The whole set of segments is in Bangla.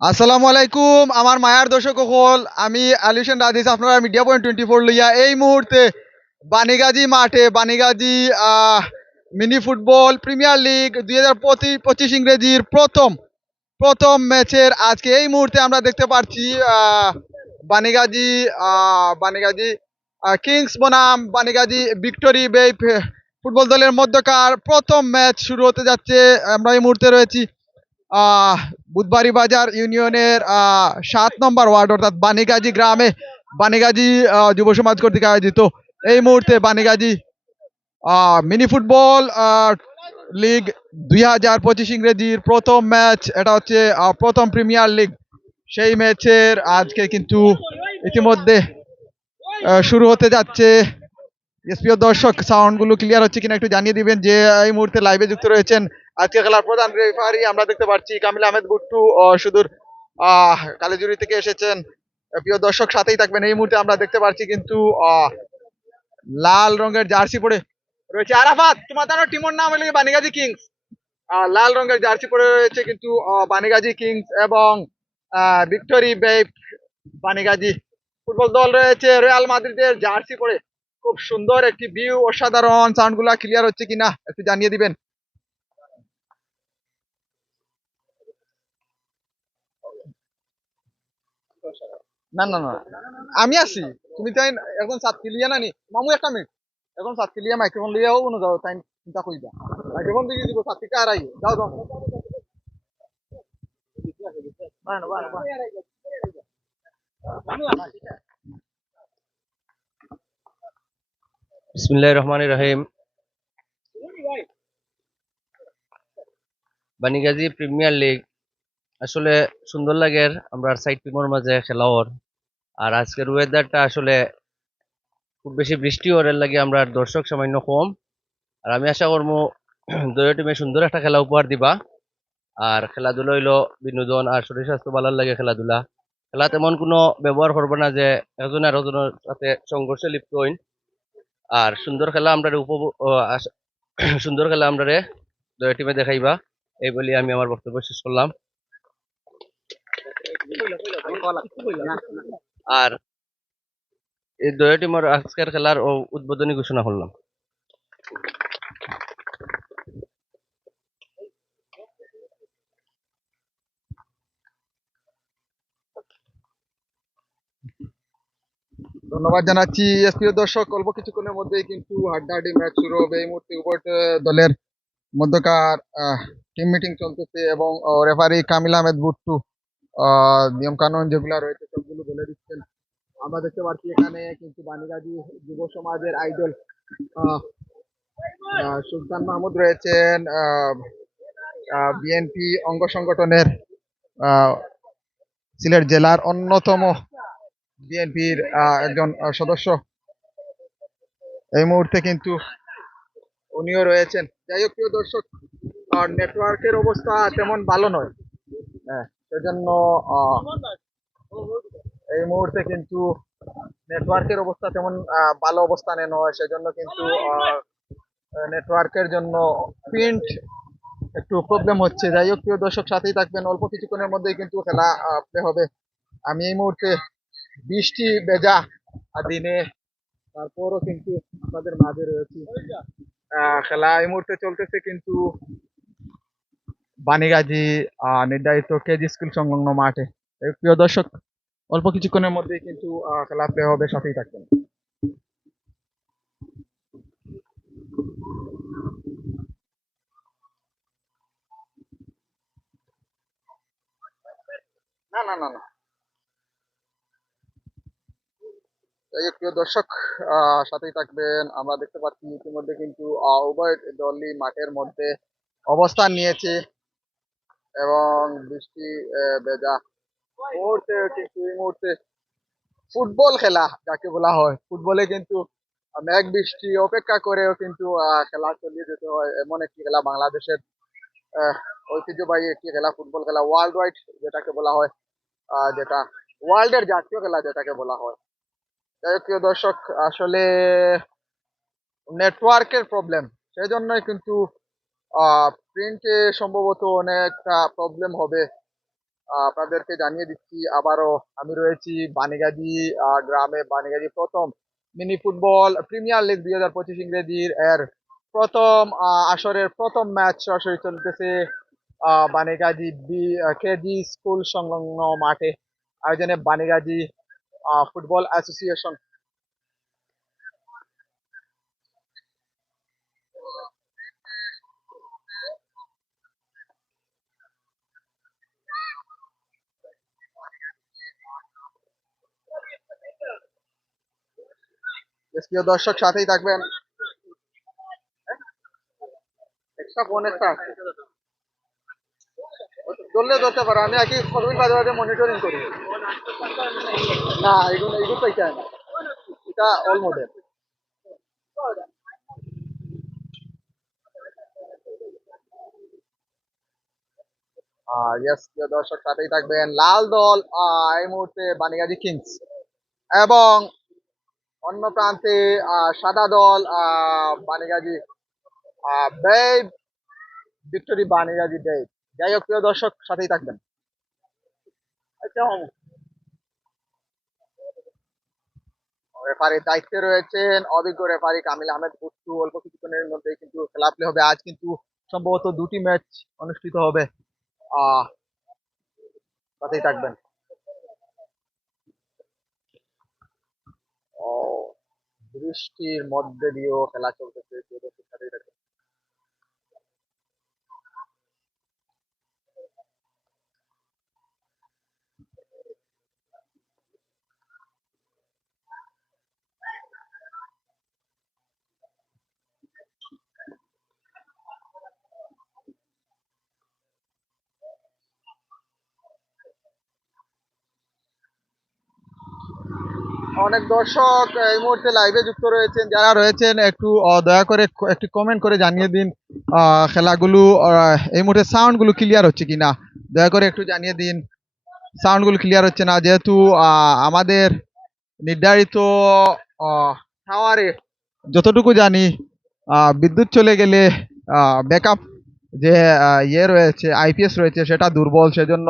আসসালামু আলাইকুম আমার মায়ার দর্শক সকল। আমি আলিউশন রাজিস, আপনারা মিডিয়া পয়েন্ট 24 লইয়া এই মুহূর্তে বানিগাজী মাঠে Banigazi mini football premier league 2025 ইংরেজির প্রথম প্রথম ম্যাচের আজকে এই মুহূর্তে আমরা দেখতে পাচ্ছি বানিগাজী বানিগাজী কিংস বনাম বানিগাজী ভিক্টোরি বে ফুটবল দলের মধ্যকার প্রথম ম্যাচ শুরু হতে যাচ্ছে। আমরা এই মুহূর্তে রয়েছি আহ বুধবাড়ি বাজার ইউনিয়নের 7 নম্বর ওয়ার্ড অর্থাৎ বানিগাজী গ্রামে। বানিগাজী যুব সমাজ কর্তৃক আয়োজিত এই মুহূর্তে বানিগাজী মিনি ফুটবল লিগ 2025 ইংরেজির প্রথম ম্যাচ। এটা হচ্ছে প্রথম প্রিমিয়ার লিগ, সেই ম্যাচের আজকে কিন্তু ইতিমধ্যে শুরু হতে যাচ্ছে। প্রিয় দর্শক, সাউন্ড গুলো ক্লিয়ার হচ্ছে কিনা একটু জানিয়ে দিবেন। যে এই মুহূর্তে লাইভে যুক্ত রয়েছেন আজকে খেলার প্রধান রেফারি আমরা দেখতে পাচ্ছি কামিল আহমেদ গুট্টু, সুদূর কালীজুড়ি থেকে এসেছেন। প্রিয় দর্শক সাথেই থাকবেন। এই মুহূর্তে আমরা দেখতে পাচ্ছি কিন্তু লাল রঙের জার্সি পরে রয়েছে আরাফাত, তোমার তার টিমের নাম হলো বানিগাজী কিংস। লাল রঙের জার্সি পরে রয়েছে কিন্তু বানিগাজী কিংস এবং ভিক্টোরি বে বানিগাজী ফুটবল দল রয়েছে রিয়াল মাদ্রিদের জার্সি পরে। খুব সুন্দর একটি ভিউ, অসাধারণ। সাউন্ড গুলা ক্লিয়ার হচ্ছে কিনা একটু জানিয়ে দিবেন। না না না, আমি আছি। তুমি তাই এখন ছাত্রী লিয়া নানি মামু একটা মিনিট, এখন ছাত্রী লিয়া মাইক্রোফোন লিয়াও কোনো যাও তাই চিন্তা করিবা। মাইক্রোফোন দিয়ে দিব ছাত্রীটা আর যাও যাও। বানো, বানো, বানো। বিসমিল্লাহির রহমানির রহিম। বানিগাজী প্রিমিয়ার লিগ আসলে সুন্দর লাগে। আমরা সাইড টিমের মাঝে খেলা ওর। আর আজকের ওয়েদারটা আসলে খুব বেশি বৃষ্টি ওর লাগে আমরা দর্শক সামান্য কম। আর আমি আশা করবো দুই টিমে সুন্দর একটা খেলা উপহার দিবা। আর খেলাধুলা হইলো বিনোদন আর শরীর স্বাস্থ্য ভালো লাগে। খেলাধুলা খেলা তেমন কোনো ব্যবহার করবো না যে একজন আর একজনের সাথে সংঘর্ষে লিপ্ত হইন। আর সুন্দর খেলা আমরা উপভোগ সুন্দর খেলা আমরা দুই টিমে দেখাইবা। এই বলি আমি আমার বক্তব্য শেষ করলাম। আর এই দুই টিমের আজকের খেলার উদ্বোধনী ঘোষণা করলাম। ধন্যবাদ জানাচ্ছি। প্রিয় দর্শক, অল্প কিছুক্ষণের মধ্যেই কিন্তু হাড্ডাহাড্ডি ম্যাচ শুরু হবে। এই মুহূর্তে উভয় দলের মধ্যকার টিম মিটিং চলতেছে এবং রেফারি কামিল আহমেদ বুট্টু নিয়ম কানুন যেগুলো রয়েছে সবগুলো বলে দিচ্ছেন। আমরা দেখতে পাচ্ছি এখানে কিন্তু বানিগাজী যুব সমাজের আইডল সুলতান মাহমুদ রয়েছেন, বিএনপি অঙ্গ সংগঠনের আহ, সিলেট জেলার অন্যতম বিএনপির একজন সদস্য এই মুহূর্তে কিন্তু উনিও রয়েছেন। যাই হোক প্রিয় দর্শক, নেটওয়ার্কের অবস্থা তেমন ভালো নয়। হ্যাঁ, সেজন্য এই মুহূর্তে কিন্তু নেটওয়ার্কের অবস্থা তেমন ভালো অবস্থানে নয়, সেজন্য কিন্তু নেটওয়ার্কের জন্য প্রিন্ট একটু প্রবলেম হচ্ছে। যাই হোক প্রিয় দর্শক সাথেই থাকবেন, অল্প কিছুক্ষণের মধ্যেই কিন্তু খেলা প্লে হবে। আমি এই মুহূর্তে বৃষ্টি ভেজা দিনে তারপরও কিন্তু আপনাদের মাঝে রয়েছি। খেলা এই মুহূর্তে চলতেছে কিন্তু বানিগাজী নির্ধারিত কেজি স্কুল সংলগ্ন মাঠে। এই প্রিয় দর্শক, অল্প কিছুক্ষণের মধ্যেই কিন্তু খেলা প্লে হবে, সাথেই থাকবেন। না না না না, এই যে প্রিয় দর্শক সাথেই থাকবেন। আমরা দেখতে পাচ্ছি ইতিমধ্যে কিন্তু উভয় দলই মাঠের মধ্যে অবস্থান নিয়েছে এবং বৃষ্টি ভেজা মুহূর্তে কিন্তু এই মুহূর্তে ফুটবল খেলা যাকে বলা হয়, ফুটবলে কিন্তু মেঘ বৃষ্টি অপেক্ষা করেও কিন্তু খেলা চালিয়ে যেতে হয়। এমন একটি খেলা বাংলাদেশের আহ, ঐতিহ্যবাহী একটি খেলা, ফুটবল খেলা, ওয়ার্ল্ড ওয়াইড যেটাকে বলা হয়, যেটা ওয়ার্ল্ডের জাতীয় খেলা যেটাকে বলা হয়। যাই হোক প্রিয় দর্শক, আসলে নেটওয়ার্কের প্রবলেম, সেই জন্যই কিন্তু প্রিন্টে সম্ভবত অনেকটা প্রবলেম হবে। আপনাদেরকে জানিয়ে দিচ্ছি আবারও, আমি রয়েছি বানিগাজী গ্রামে। বানিগাজী প্রথম মিনি ফুটবল প্রিমিয়ার লিগ 2025 ইংরেজির এর প্রথম আসরের প্রথম ম্যাচ সরাসরি চলতেছে বানিগাজী কেজি স্কুল সংলগ্ন মাঠে, আয়োজনে বানিগাজী ফুটবল অ্যাসোসিয়েশন। প্রিয় দর্শক, সাথেই থাকবেন। এক্সট্রা ফোন একটা আছে, ধরলে ধরতে পারো, আমি আগে কতদিন বাদে বাদে মনিটরিং করি। না, এগুলো এগুলো তো এটা না, এটা অল মডেল। ইয়েস, প্রিয় দর্শক, সাথেই থাকবেন। লাল দল এই মুহূর্তে বানিগাজী কিংস, এবং অন্য প্রান্তে সাদা দল Banigazi babe victory Banigazi babe. যাই হোক, প্রিয় দর্শক, সাথেই থাকবেন। আচ্ছা, রেফারির দায়িত্বে রয়েছেন অভিজ্ঞ রেফারি কামিল আহমেদ বুট্টু। অল্প কিছুক্ষণের মধ্যেই কিন্তু খেলা প্লে হবে। আজ কিন্তু সম্ভবত দুটি ম্যাচ অনুষ্ঠিত হবে। আহ সাথেই থাকবেন। ও, বৃষ্টির মধ্যে দিয়েও খেলা চলতেছে, প্রিয় দর্শক, সাথেই থাকবেন। অনেক দর্শক এই মুহূর্তে লাইভে যুক্ত রয়েছেন। যারা রয়েছেন একটু দয়া করে একটি কমেন্ট করে জানিয়ে দিন খেলাগুলো এই মুহূর্তে সাউন্ডগুলো ক্লিয়ার হচ্ছে কিনা। দয়া করে একটু জানিয়ে দিন, সাউন্ডগুলো ক্লিয়ার হচ্ছে না, যেহেতু আমাদের নির্ধারিত টাওয়ারে যতটুকু জানি বিদ্যুৎ চলে গেলে ব্যাকআপ যে ইয়ে রয়েছে, আইপিএস রয়েছে, সেটা দুর্বল। সেজন্য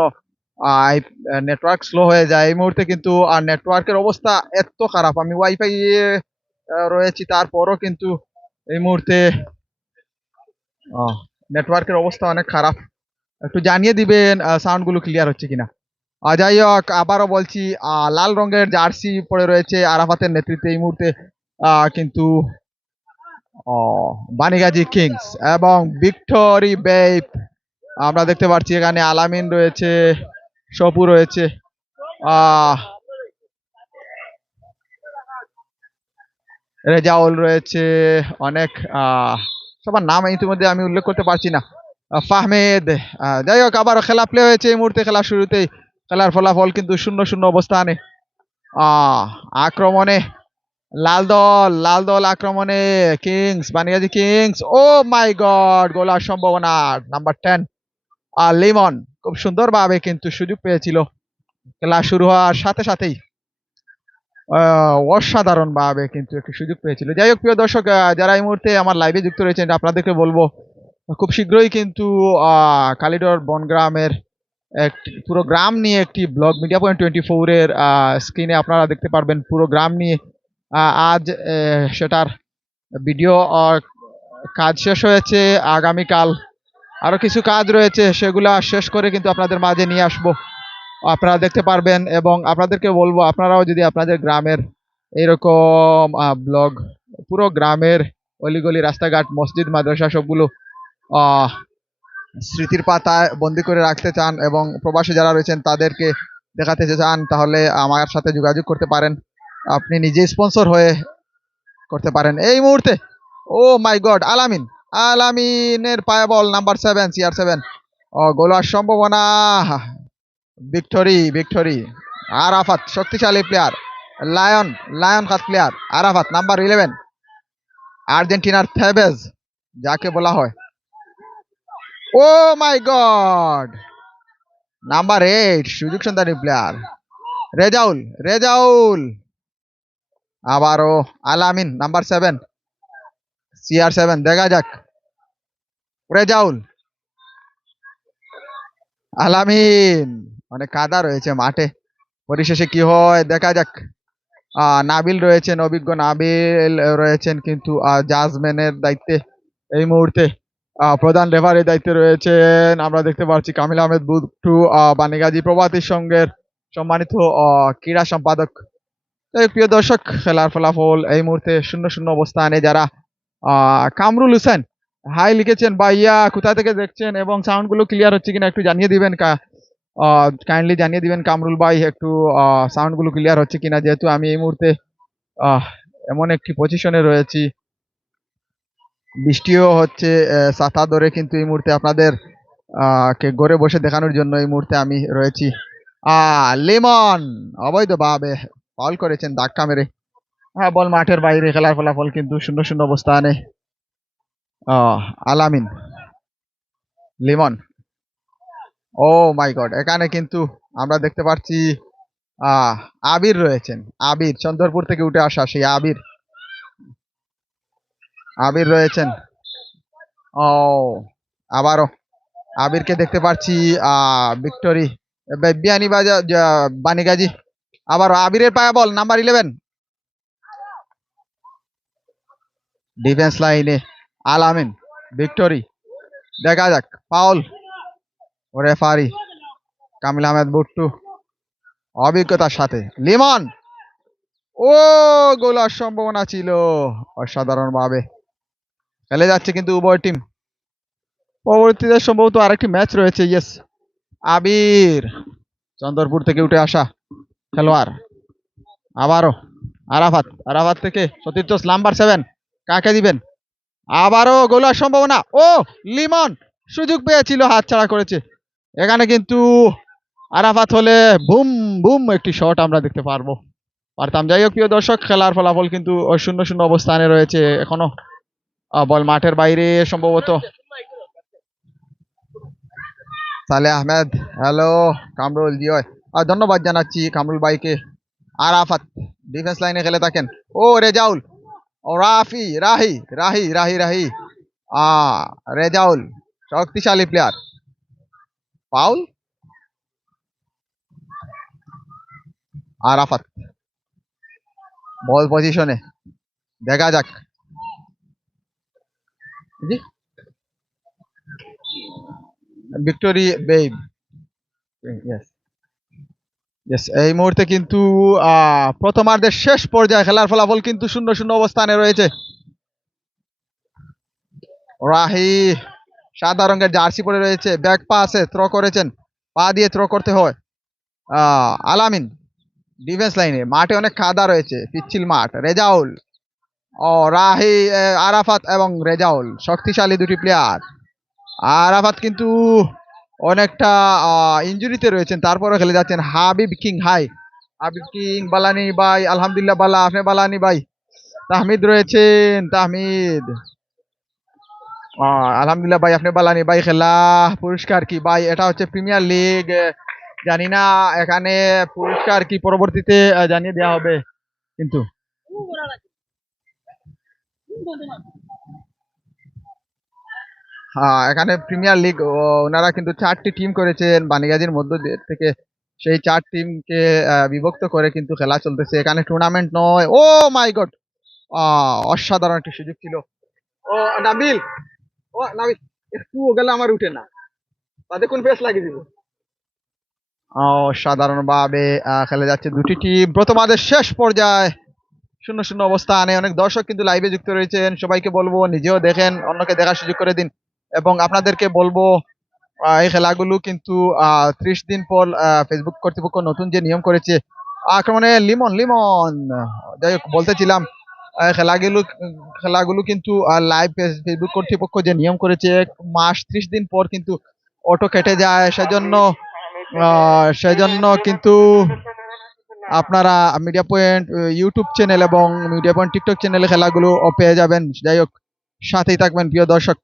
নেটওয়ার্ক স্লো হয়ে যায়। এই মুহূর্তে কিন্তু নেটওয়ার্কের অবস্থা এত খারাপ, আমি ওয়াইফাই রয়েছি, তারপরও কিন্তু এই মুহূর্তে নেটওয়ার্কের অবস্থা অনেক খারাপ। একটু জানিয়ে দিবেন সাউন্ডগুলো ক্লিয়ার হচ্ছে কিনা। যাই হোক, আবারও বলছি, লাল রঙের জার্সি পরে রয়েছে আরাফাতের নেতৃত্বে এই মুহূর্তে কিন্তু বানিগাজী কিংস এবং ভিক্টোরি বেব। আমরা দেখতে পাচ্ছি এখানে আলামিন রয়েছে, সপু রয়েছে, রেজাউল রয়েছে, অনেক সবার নাম ইতিমধ্যে আমি উল্লেখ করতে পারছি না, ফাহমেদ। যাই হোক, আবারও খেলা প্লে হয়েছে এই মুহূর্তে। খেলার শুরুতেই খেলার ফলাফল কিন্তু 0-0 অবস্থানে। আক্রমণে লাল দল আক্রমণে কিংস, বানিয়াজি কিংস। ও মাই গড, গোলার সম্ভাবনা। নাম্বার 10 লিমন খুব সুন্দরভাবে কিন্তু সুযোগ পেয়েছিল খেলা শুরু হওয়ার সাথে সাথেই, অসাধারণ ভাবে কিন্তু একটি সুযোগ পেয়েছিল। যাই হোক, প্রিয় দর্শক, যারা এই মুহূর্তে আমার লাইভে যুক্ত রয়েছেন, আপনাদেরকে বলবো খুব শীঘ্রই কিন্তু কালিডর বনগ্রামের একটি পুরো গ্রাম নিয়ে একটি ব্লগ মিডিয়া পয়েন্ট 24 এর স্ক্রিনে আপনারা দেখতে পারবেন পুরো গ্রাম নিয়ে। আজ সেটার ভিডিও কাজ শেষ হয়েছে। আগামীকাল আরো কিছু কাজ রয়েছে, সেগুলা শেষ করে কিন্তু আপনাদের মাঝে নিয়ে আসবো, আপনারা দেখতে পারবেন। এবং আপনাদেরকে বলবো, আপনারাও যদি আপনাদের গ্রামের এরকম ব্লগ পুরো গ্রামের অলিগলি, রাস্তাঘাট, মসজিদ, মাদ্রাসা সবগুলো স্মৃতির পাতায় বন্দি করে রাখতে চান এবং প্রবাসী যারা রয়েছেন তাদেরকে দেখাতে চান, তাহলে আমার সাথে যোগাযোগ করতে পারেন। আপনি নিজে স্পন্সর হয়ে করতে পারেন। এই মুহূর্তে ও মাই গড, আলামিনের পায়ে বল, নাম্বার 7 CR7। গোলার সম্ভাবনা। ভিক্টোরি আরাফাত, শক্তিশালী প্লেয়ার। লায়ন খাত প্লেয়ার আরাফাত, নাম্বার 11, আর্জেন্টিনার থেবেজ যাকে বলা হয়। ও মাই গড, নাম্বার 8, সুযোগ সন্ধানী প্লেয়ার রেজাউল। আবারও আলামিন, নাম্বার 7 CR7। দেখা যাক, রেজাউল, আলামিন, অনেক কাদা রয়েছে মাঠে। পরিশেষে কি হয় দেখা যাক। নাবিল রয়েছেন, অভিজ্ঞ নাবিল রয়েছেন, কিন্তু জাজম্যানের দায়িত্বে এই মুহূর্তে প্রধান রেফারির দায়িত্বে রয়েছেন আমরা দেখতে পাচ্ছি কামিল আহমেদ বুট্টু, বানিগাজী প্রভাতী সংঘের সম্মানিত ক্রীড়া সম্পাদক। এই প্রিয় দর্শক, খেলার ফলাফল এই মুহূর্তে 0-0 অবস্থানে। যারা কামরুল হোসেন হাই লিখেছেন, ভাইয়া কোথা থেকে দেখছেন এবং সাউন্ড গুলো ক্লিয়ার হচ্ছে কিনা একটু জানিয়ে দিবেন, কাইন্ডলি জানিয়ে দিবেন কামরুল ভাই একটু সাউন্ড গুলো ক্লিয়ার হচ্ছে কিনা, যেহেতু আমি এই মুহূর্তে এমন একটি পজিশনে রয়েছি, বৃষ্টিও হচ্ছে, ছাতা ধরে কিন্তু এই মুহূর্তে আপনাদের কে ঘরে বসে দেখানোর জন্য এই মুহূর্তে আমি রয়েছি। লিমন অবৈধভাবে ফাউল করেছেন ধাক্কা মেরে। হ্যাঁ, বল মাঠের বাইরে। খেলার ফলাফল কিন্তু 0-0 অবস্থানে। আলামিন, লিমন, ও মাই গড, এখানে কিন্তু আমরা দেখতে পাচ্ছি আবির রয়েছেন। আবির চন্দ্রপুর থেকে উঠে আসা সেই আবির, আবির রয়েছেন। ও আবারও আবিরকে দেখতে পাচ্ছি। ভিক্টোরি বিয়ানীবাজার বানিগাজী, আবারও আবিরের পায়া বল, নাম্বার 11 ডিফেন্স লাইনে আলামিন, ভিক্টোরি, দেখা যাক ফাউল। রেফারি কামিল আহমেদ বুট্টু অভিজ্ঞতার সাথে। লিমন, ও গোলার সম্ভাবনা ছিল, অসাধারণ ভাবে খেলে যাচ্ছে কিন্তু উভয় টিম। পরবর্তীতে সম্ভবত আরেকটি ম্যাচ রয়েছে। ইয়েস, আবির চন্দ্রপুর থেকে উঠে আসা খেলোয়াড়। আবারও আরাফাত, আরাফাত থেকে সতীর্থ নাম্বার 7 কাকে দিবেন? আবারও গোলার সম্ভাবনা। ও লিমন সুযোগ পেয়েছিল, হাত ছাড়া করেছে। এখানে কিন্তু আরাফাত হলে বুম বুম একটি শট আমরা দেখতে পারতাম। যাই হোক প্রিয় দর্শক, খেলার ফলাফল কিন্তু 0-0 অবস্থানে রয়েছে এখনো। বল মাঠের বাইরে সম্ভবত। সালে আহমেদ, হ্যালো কামরুল জি, ধন্যবাদ জানাচ্ছি কামরুল ভাইকে। আরাফাত ডিফেন্স লাইনে খেলে থাকেন। ও রেজাউল, ও রাফি, রাহি রাহি রাহি রাহি রেজাউল শক্তিশালী প্লেয়ার। ফাউল। আরাফাত বল পজিশনে, দেখা যাক। জি, ভিক্টোরি বেব, ইয়েস ইয়েস। এই মুহূর্তে কিন্তু প্রথমার্ধের শেষ পর্যায়ে খেলার ফলাফল কিন্তু 0-0 অবস্থানে রয়েছে। রাহি সাদা রঙের জার্সি পরে রয়েছে, ব্যাক পাসে থ্রো করেছেন, পা দিয়ে থ্রো করতে হয়। আলামিন ডিফেন্স লাইনে, মাঠে অনেক কাদা রয়েছে, পিচ্ছিল মাঠ। রেজাউল, ও রাহি, আরাফাত এবং রেজাউল শক্তিশালী দুটি প্লেয়ার। আরাফাত কিন্তু অনেকটা ইনজুরিতে রয়েছেন, তারপরে খেলে যাচ্ছেন। Habib king, hi Habib king, Balani ভাই, আলহামদুলিল্লাহ বালা, আপনি বালানি ভাই। তাহমিদ রয়েছেন, তাহমিদ, আলহামদুলিল্লাহ ভাই, আপনি বালানি ভাই। খেলা পুরস্কার কি ভাই? এটা হচ্ছে প্রিমিয়ার লিগ, জানি না এখানে পুরস্কার কি পরবর্তীতে জানিয়ে দেওয়া হবে কিন্তু। এখানে প্রিমিয়ার লিগ, ওনারা কিন্তু 4টি টিম করেছেন বানিগাজীর মধ্য থেকে, সেই 4 টিমকে বিভক্ত করে কিন্তু খেলা চলতেছে। এখানে টুর্নামেন্ট নয়। ও মাই গড, অসাধারণ একটি সুযোগ ছিল। ও নাবিল, ও নাবিল একটু গেলে আমার উঠে না, তাদের কোন পেস লাগিয়ে দিব। অসাধারণ ভাবে খেলে যাচ্ছে দুটি টিম। প্রথমার্ধের শেষ পর্যায়ে 0-0 অবস্থানে। অনেক দর্শক কিন্তু লাইভে যুক্ত রয়েছেন, সবাইকে বলবো নিজেও দেখেন, অন্যকে দেখার সুযোগ করে দিন। এবং আপনাদেরকে বলবো এই খেলাগুলো কিন্তু 30 দিন পর ফেসবুক কর্তৃপক্ষ নতুন যে নিয়ম করেছে আক্রমণে। লিমন, লিমন, যাই হোক বলতেছিলাম, খেলাগুলো কিন্তু লাইভ ফেসবুক কর্তৃপক্ষ যে নিয়ম করেছে 1 মাস 30 দিন পর কিন্তু অটো কেটে যায়। সেজন্য কিন্তু আপনারা মিডিয়া পয়েন্ট ইউটিউব চ্যানেল এবং মিডিয়া পয়েন্ট টিকটক চ্যানেলে খেলাগুলো পেয়ে যাবেন। যাই হোক, সাথেই থাকবেন প্রিয় দর্শক।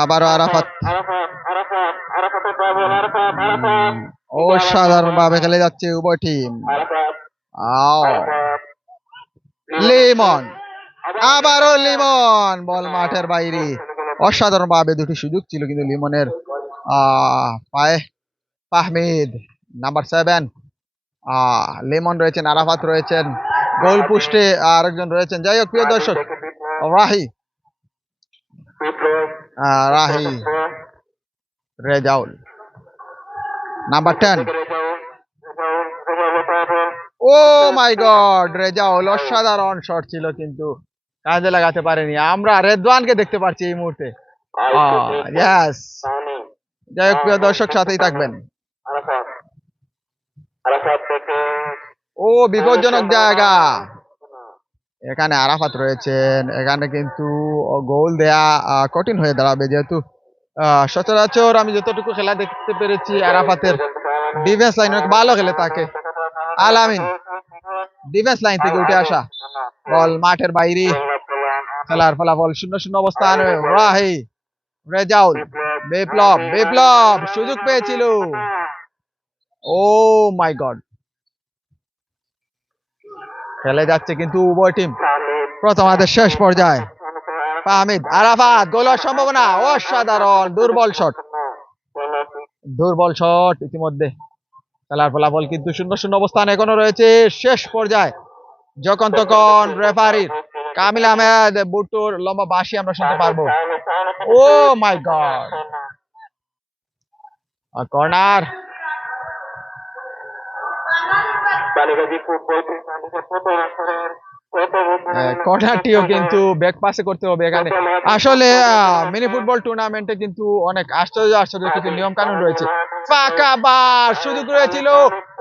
আবারও আরাফাত, অসাধারণ ভাবে খেলে যাচ্ছে উভয় টিম। লিমন, আবারও লিমন বল মাঠের বাইরে। অসাধারণ ভাবে দুটি সুযোগ ছিল কিন্তু লিমনের পায়ে। ফাহমিদ নাম্বার 7, লিমন রয়েছেন, আরাফাত রয়েছেন, গোল পোস্টে আরেকজন রয়েছেন। যাই হোক প্রিয় দর্শক, রাহি রাহি রেজাউল নাম্বার 10। ও মাই গড, রেজাউল অসাধারণ শট ছিল কিন্তু কাজে লাগাতে পারেনি। আমরা রেদওয়ানকে দেখতে পাচ্ছি এই মুহূর্তে। ইয়েস, যাই হোক প্রিয় দর্শক সাথেই থাকবেন। ও বিপজ্জনক জায়গা, এখানে আরাফাত রয়েছেন। এখানে কিন্তু গোল দেয়া কঠিন হয়ে দাঁড়াবে, যেহেতু সচরাচর আমি যতটুকু খেলা দেখতে পেরেছি আরাফাতের ডিফেন্স লাইন অনেক ভালো খেলে থাকে। আলামিন ডিফেন্স লাইন থেকে উঠে আসা, বল মাঠের বাইরে। খেলার ফলাফল 0-0 অবস্থান। রাহি রেজাউল, বিপ্লব বিপ্লব সুযোগ পেয়েছিল। ও মাই গড, খেলে যাচ্ছে কিন্তু উভয় টিম প্রথমার্ধের শেষ পর্যায়ে। ফাহমিদ, আরাফাত, গোলের সম্ভাবনা। অসাধারণ দুর্বল শট, দুর্বল শট। ইতিমধ্যে খেলার ফলাফল কিন্তু 0-0 অবস্থান এখনো রয়েছে শেষ পর্যায়ে। যখন তখন রেফারির কামিল আহমেদ বুট্টুর লম্বা বাঁশি আমরা শুনতে পারবো। ও মাই গড, কর্নার। কর্নারটিও কিন্তু ব্যাক পাসে করতে হবে এখানে। আসলে মিনি ফুটবল টুর্নামেন্টে কিন্তু অনেক আশ্চর্য আশ্চর্য কিছু নিয়ম কানুন রয়েছে। ফাঁকা বার সুযোগ রয়েছিল।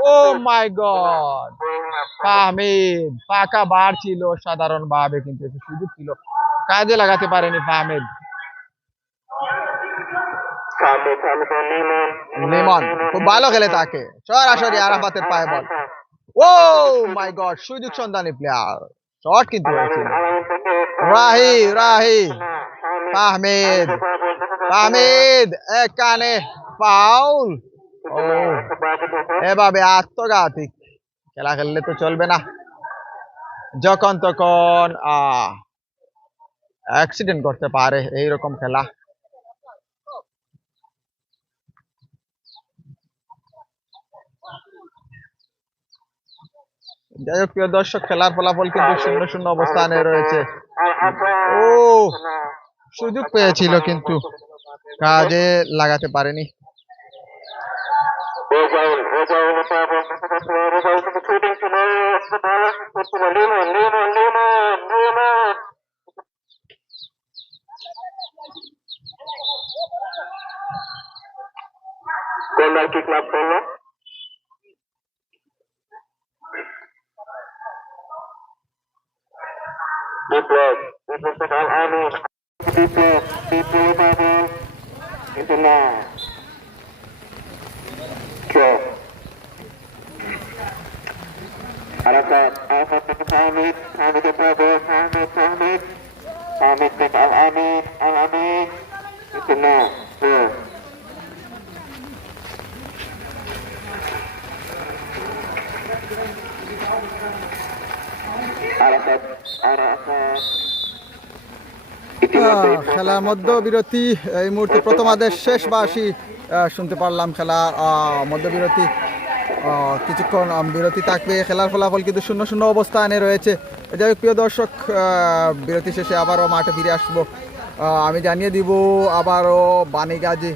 ও মাই গড, ফাহমিদ, ফাঁকা বার ছিল সাধারণ ভাবে, কিন্তু একটু সুযোগ ছিল, কাজে লাগাতে পারেনি ফাহমিদ। লিমন খুব ভালো খেলে তাকে, সরাসরি আরাফাতের পায়ে বল। ও মাই গড, সুযোগ সন্ধানী প্লেয়ার, শট কিন্তু হয়েছিল। রাহি রাহি ফাহমিদ, ফাহমিদ এখানে ফাউল। ও এভাবে আত্মঘাতী খেলা খেললে তো চলবে না, যখন তখন অ্যাক্সিডেন্ট করতে পারে এইরকম খেলা। যাই হোক প্রিয় দর্শক, খেলার ফলাফল কিন্তু 0-0 অবস্থানে রয়েছে। ও সুযোগ পেয়েছিল কিন্তু কাজে লাগাতে পারেনি। খেলার মধ্য বিরতি, এই মুহূর্তে প্রথমার্ধের শেষ বাঁশি শুনতে পারলাম। খেলার মধ্য বিরতি, কিছুক্ষণ বিরতি থাকবে। খেলার ফলাফল কিন্তু 0-0 অবস্থানে রয়েছে। যাই হোক প্রিয় দর্শক, বিরতি শেষে আবারও মাঠে ফিরে আসবো। আমি জানিয়ে দিব আবারও বানিগাজী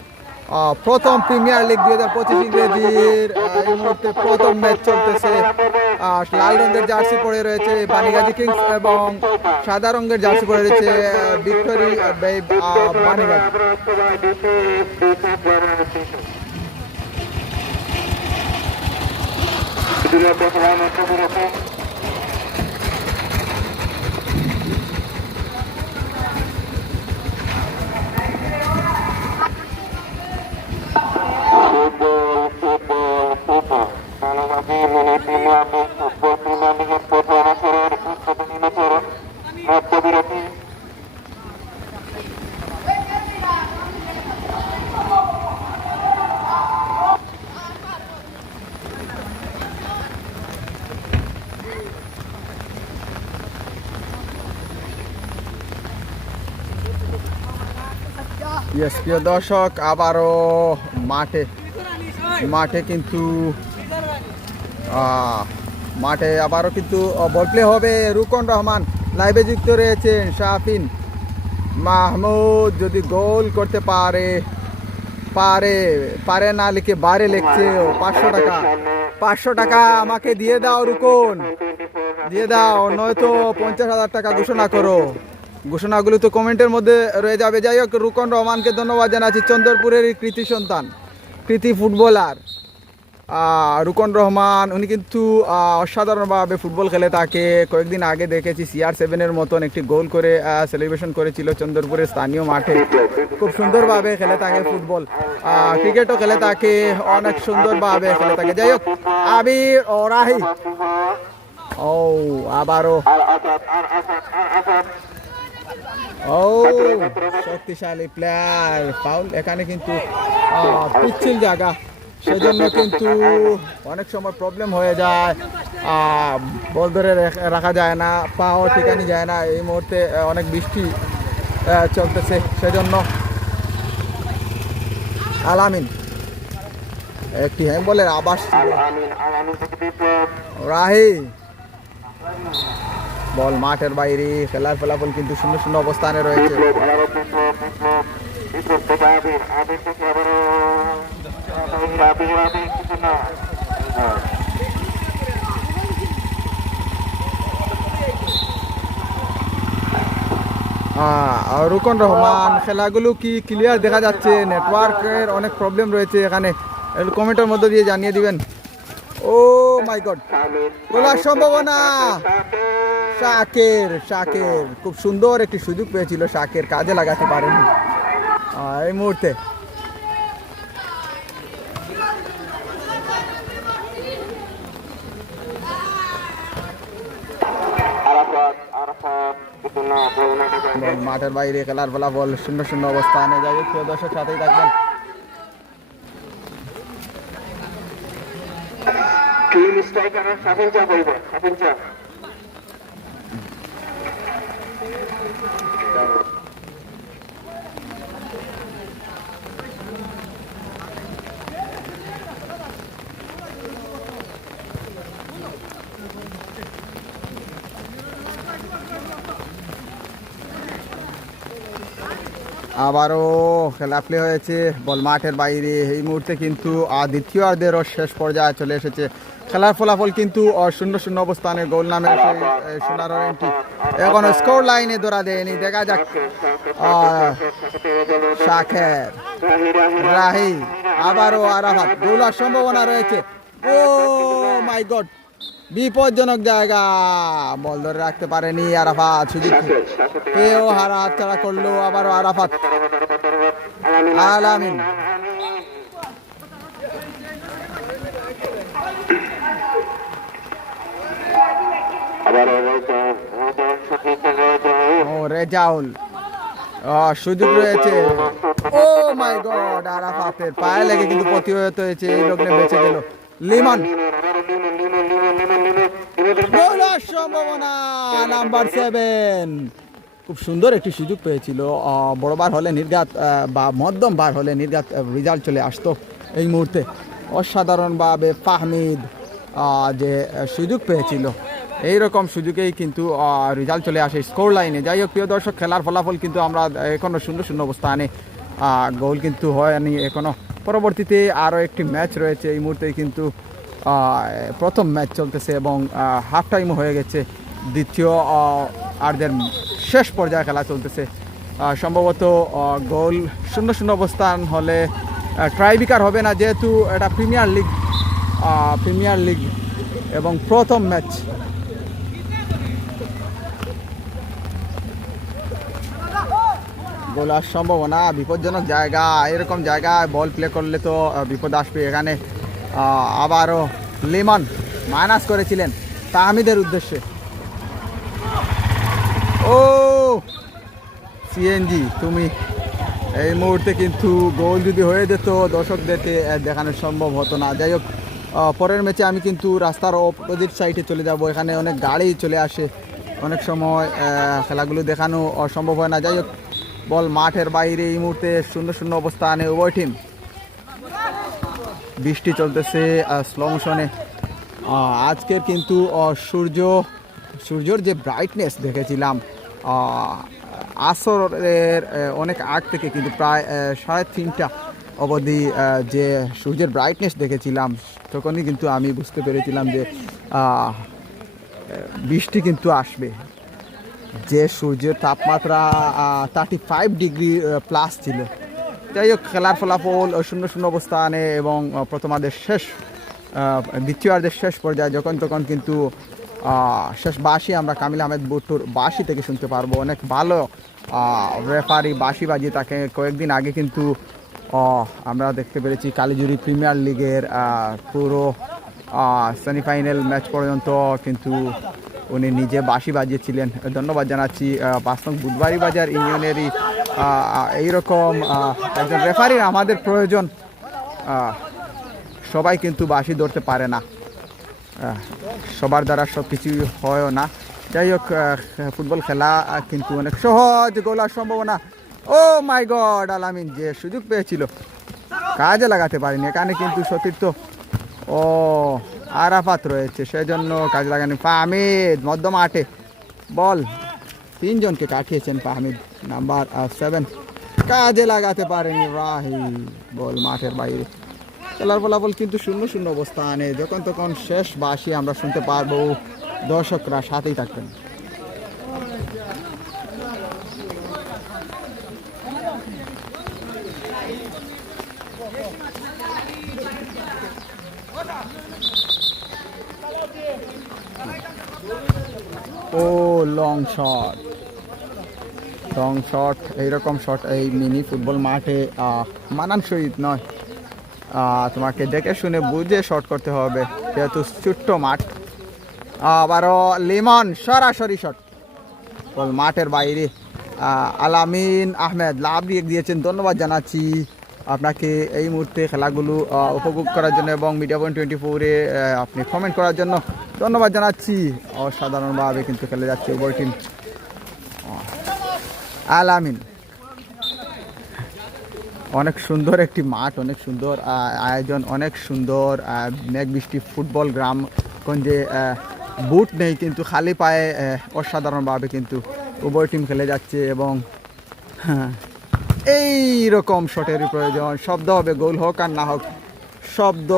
প্রথম প্রিমিয়ার লিগ 2025 ইংরেজির এই মুহূর্তে প্রথম ম্যাচ চলতেছে। লাল রঙের জার্সি পরে রয়েছে বানিগাজী কিংস এবং সাদা রঙের জার্সি পরে রয়েছে ভিক্টোরি বানিগাজী। ইয়েস প্রিয় দর্শক, আবারও মাঠে মাঠে কিন্তু মাঠে আবারও কিন্তু বল প্লে হবে। রুকন রহমান লাইভে যুক্ত রয়েছেন। শাফিন মাহমুদ যদি গোল করতে পারে পারে পারে না লিখে বাইরে লিখছে। 500 টাকা, 500 টাকা আমাকে দিয়ে দাও রুকন, দিয়ে দাও, নয়তো 50,000 টাকা ঘোষণা করো। ঘোষণাগুলো তো কমেন্টের মধ্যে রয়ে যাবে। যাই হোক, রুকন রহমানকে ধন্যবাদ জানাচ্ছি, চন্দ্রপুরের কৃতি সন্তান, কৃতি ফুটবলার রুকন রহমান। উনি কিন্তু অসাধারণভাবে ফুটবল খেলে থাকে। কয়েকদিন আগে দেখেছি CR7-এর মতন একটি গোল করে সেলিব্রেশন করেছিল চন্দ্রপুরের স্থানীয় মাঠে। খুব সুন্দরভাবে খেলে থাকে ফুটবল, ক্রিকেটও খেলে থাকে, অনেক সুন্দরভাবে খেলে থাকে। যাই হোক, আবির ও রাহি, ও আবারও ও শক্তিশালী প্লেয়ার, ফাউল। এখানে কিন্তু পিচ্ছিল জায়গা, সেজন্য কিন্তু অনেক সময় প্রবলেম হয়ে যায়, বল ধরে রাখা যায় না, পাও ঠিকানি যায় না। এই মুহূর্তে অনেক বৃষ্টি চলতেছে, সেজন্য আলামিন একটি হ্যান্ডবলের আভাস ছিল। রাহি বল মাঠের বাইরে, খেলার ফলাফল কিন্তু 0-0 অবস্থানে রয়েছে। রুকন রহমান, খেলাগুলো কি ক্লিয়ার দেখা যাচ্ছে? নেটওয়ার্কের অনেক প্রবলেম রয়েছে এখানে, কমেন্টের মধ্যে দিয়ে জানিয়ে দিবেন। ও মাই গড, গোলার সম্ভাবনা। শাকের খুব সুন্দর একটি সুযোগ পেয়েছিল, শাকের কাজে লাগাতে পারেনি এই মুহূর্তে। মাঠের বাইরে, খেলার ফলাফল 0-0 অবস্থানে। যাই হোক, প্রিয় দর্শক সাথেই থাকবেন। টিম স্ট্রাইকার শাফিন চা বলবো, শাফিন চা। আবারও খেলা প্লে হয়েছে, বল মাঠের বাইরে। এই মুহূর্তে কিন্তু দ্বিতীয়ার্ধেরও শেষ পর্যায়ে চলে এসেছে। খেলার ফলাফল কিন্তু 0-0 অবস্থানে। গোল নামে সোনার অরেঞ্জটি এখন স্কোর লাইনে ধরা দেয়নি। দেখা যাক শাখের, রাহি, আবারও আরাফাত, গোলার সম্ভাবনা রয়েছে। ও মাই গড, বিপজ্জনক জায়গা, বল ধরে রাখতে পারেনি আরাফাত। সুযোগ পেয়েও হাত ছাড়া করলো আবারও আরাফাত। আলামিন ও রেজাউল, সুযোগ রয়েছে। ও মাই গড, আরাফাতের পায়ে লেগে কিন্তু প্রতিহত হয়েছে, এই লগ্নে বেঁচে গেল। লিমন, গোলের সম্ভাবনা, নাম্বার 7। খুব সুন্দর একটি সুযোগ পেয়েছিল। বড় বার হলে নির্ঘাত বা মধ্যম বার হলে নির্ঘাত রেজাল্ট চলে আসতো। এই মুহূর্তে অসাধারণভাবে ফাহমিদ যে সুযোগ পেয়েছিল, এইরকম সুযোগেই কিন্তু রেজাল্ট চলে আসে স্কোর লাইনে। যাই হোক, প্রিয় দর্শক, খেলার ফলাফল কিন্তু আমরা এখনও 0-0 অবস্থানে, গোল কিন্তু হয়নি এখনও। পরবর্তীতে আরও একটি ম্যাচ রয়েছে। এই মুহূর্তে কিন্তু প্রথম ম্যাচ চলতেছে এবং হাফ টাইমও হয়ে গেছে। দ্বিতীয় আর্ধের শেষ পর্যায়ে খেলা চলতেছে। সম্ভবত গোল 0-0 অবস্থান হলে ট্রাইবিকার হবে না, যেহেতু এটা প্রিমিয়ার লিগ এবং প্রথম ম্যাচ। গোলার সম্ভাবনা, বিপজ্জনক জায়গা, এরকম জায়গায় বল প্লে করলে তো বিপদ আসবে এখানে। আবারও লিমন মাইনাস করেছিলেন তাহমিদের উদ্দেশ্যে। ও সিএনজি, তুমি এই মুহূর্তে কিন্তু গোল যদি হয়ে যেত দর্শকদেরকে দেখানো সম্ভব হতো না। যাই হোক, পরের ম্যাচে আমি কিন্তু রাস্তার অপোজিট সাইডে চলে যাব। এখানে অনেক গাড়ি চলে আসে, অনেক সময় খেলাগুলো দেখানো অসম্ভব হয় না। যাই হোক, বল মাঠের বাইরে এই মুহূর্তে 0-0 অবস্থানে উভয় টিম। বৃষ্টি চলতেছে স্লো মোশনে। আজকের কিন্তু সূর্যর যে ব্রাইটনেস দেখেছিলাম আসরের অনেক আগ থেকে, কিন্তু প্রায় 3:30 অবধি যে সূর্যের ব্রাইটনেস দেখেছিলাম, তখনই কিন্তু আমি বুঝতে পেরেছিলাম যে বৃষ্টি কিন্তু আসবে। যে সূর্যের তাপমাত্রা 35 ডিগ্রি প্লাস ছিল। যাই হোক, খেলার ফলাফল 0-0 অবস্থানে এবং প্রথমার্ধের দ্বিতীয়ার্ধের শেষ পর্যায়ে যখন তখন কিন্তু শেষ বাঁশি আমরা কামিল আহমেদ বুট্টুর বাঁশি থেকে শুনতে পারবো। অনেক ভালো রেফারি বাঁশি বাজিয়ে তাকে কয়েকদিন আগে কিন্তু আমরা দেখতে পেরেছি কালিজুরি প্রিমিয়ার লিগের পুরো সেমিফাইনাল ম্যাচ পর্যন্ত কিন্তু উনি নিজে বাঁশি বাজিয়েছিলেন। ধন্যবাদ জানাচ্ছি 5 নং বুধবাড়ি বাজার ইউনিয়নেরই এইরকম একজন রেফারির আমাদের প্রয়োজন। সবাই কিন্তু বাঁশি ধরতে পারে না, সবার দ্বারা সব কিছুই হয়ও না। যাই হোক, ফুটবল খেলা কিন্তু অনেক সহজ, গোলার সম্ভাবনা। ও মাই গড, আলামিন যে সুযোগ পেয়েছিল কাজে লাগাতে পারেনি। এখানে কিন্তু সতীর্থ ও আরাফাত রয়েছে, সেজন্য কাজে লাগানি। ফাহমিদ মধ্য মাঠে বল, 3 জনকে কাটিয়েছেন ফাহমিদ নাম্বার 7, কাজে লাগাতে পারেনি রাহি। বল মাঠের বাইরে। খেলার ফলাফল কিন্তু 0-0 অবস্থানে। যখন তখন শেষ বাঁশি আমরা শুনতে পারবো, দর্শকরা সাথেই থাকবেন। ও লং শট, এইরকম শট এই মিনি ফুটবল মাঠে মানানসই নয়। তোমাকে দেখে শুনে বুঝে শট করতে হবে, যেহেতু ছোট্ট মাঠ। আবারও লিমন সরাসরি শট, বল মাঠের বাইরে। আলামিন আহমেদ লাভ দিয়ে দিয়েছেন, ধন্যবাদ জানাচ্ছি আপনাকে এই মুহূর্তে খেলাগুলো উপভোগ করার জন্য এবং মিডিয়া পয়েন্ট 24-এ আপনি কমেন্ট করার জন্য ধন্যবাদ জানাচ্ছি। অসাধারণভাবে কিন্তু খেলে যাচ্ছে উভয় টিম। আলামিন, অনেক সুন্দর একটি মাঠ, অনেক সুন্দর আয়োজন, অনেক সুন্দর মেঘ বৃষ্টি ফুটবল। গ্রামগঞ্জে বুট নেই, কিন্তু খালি পায়ে অসাধারণভাবে কিন্তু উভয় টিম খেলে যাচ্ছে এবং এই রকম শটেরই প্রয়োজন। শব্দ হবে, গোল হোক আর না হোক, শব্দ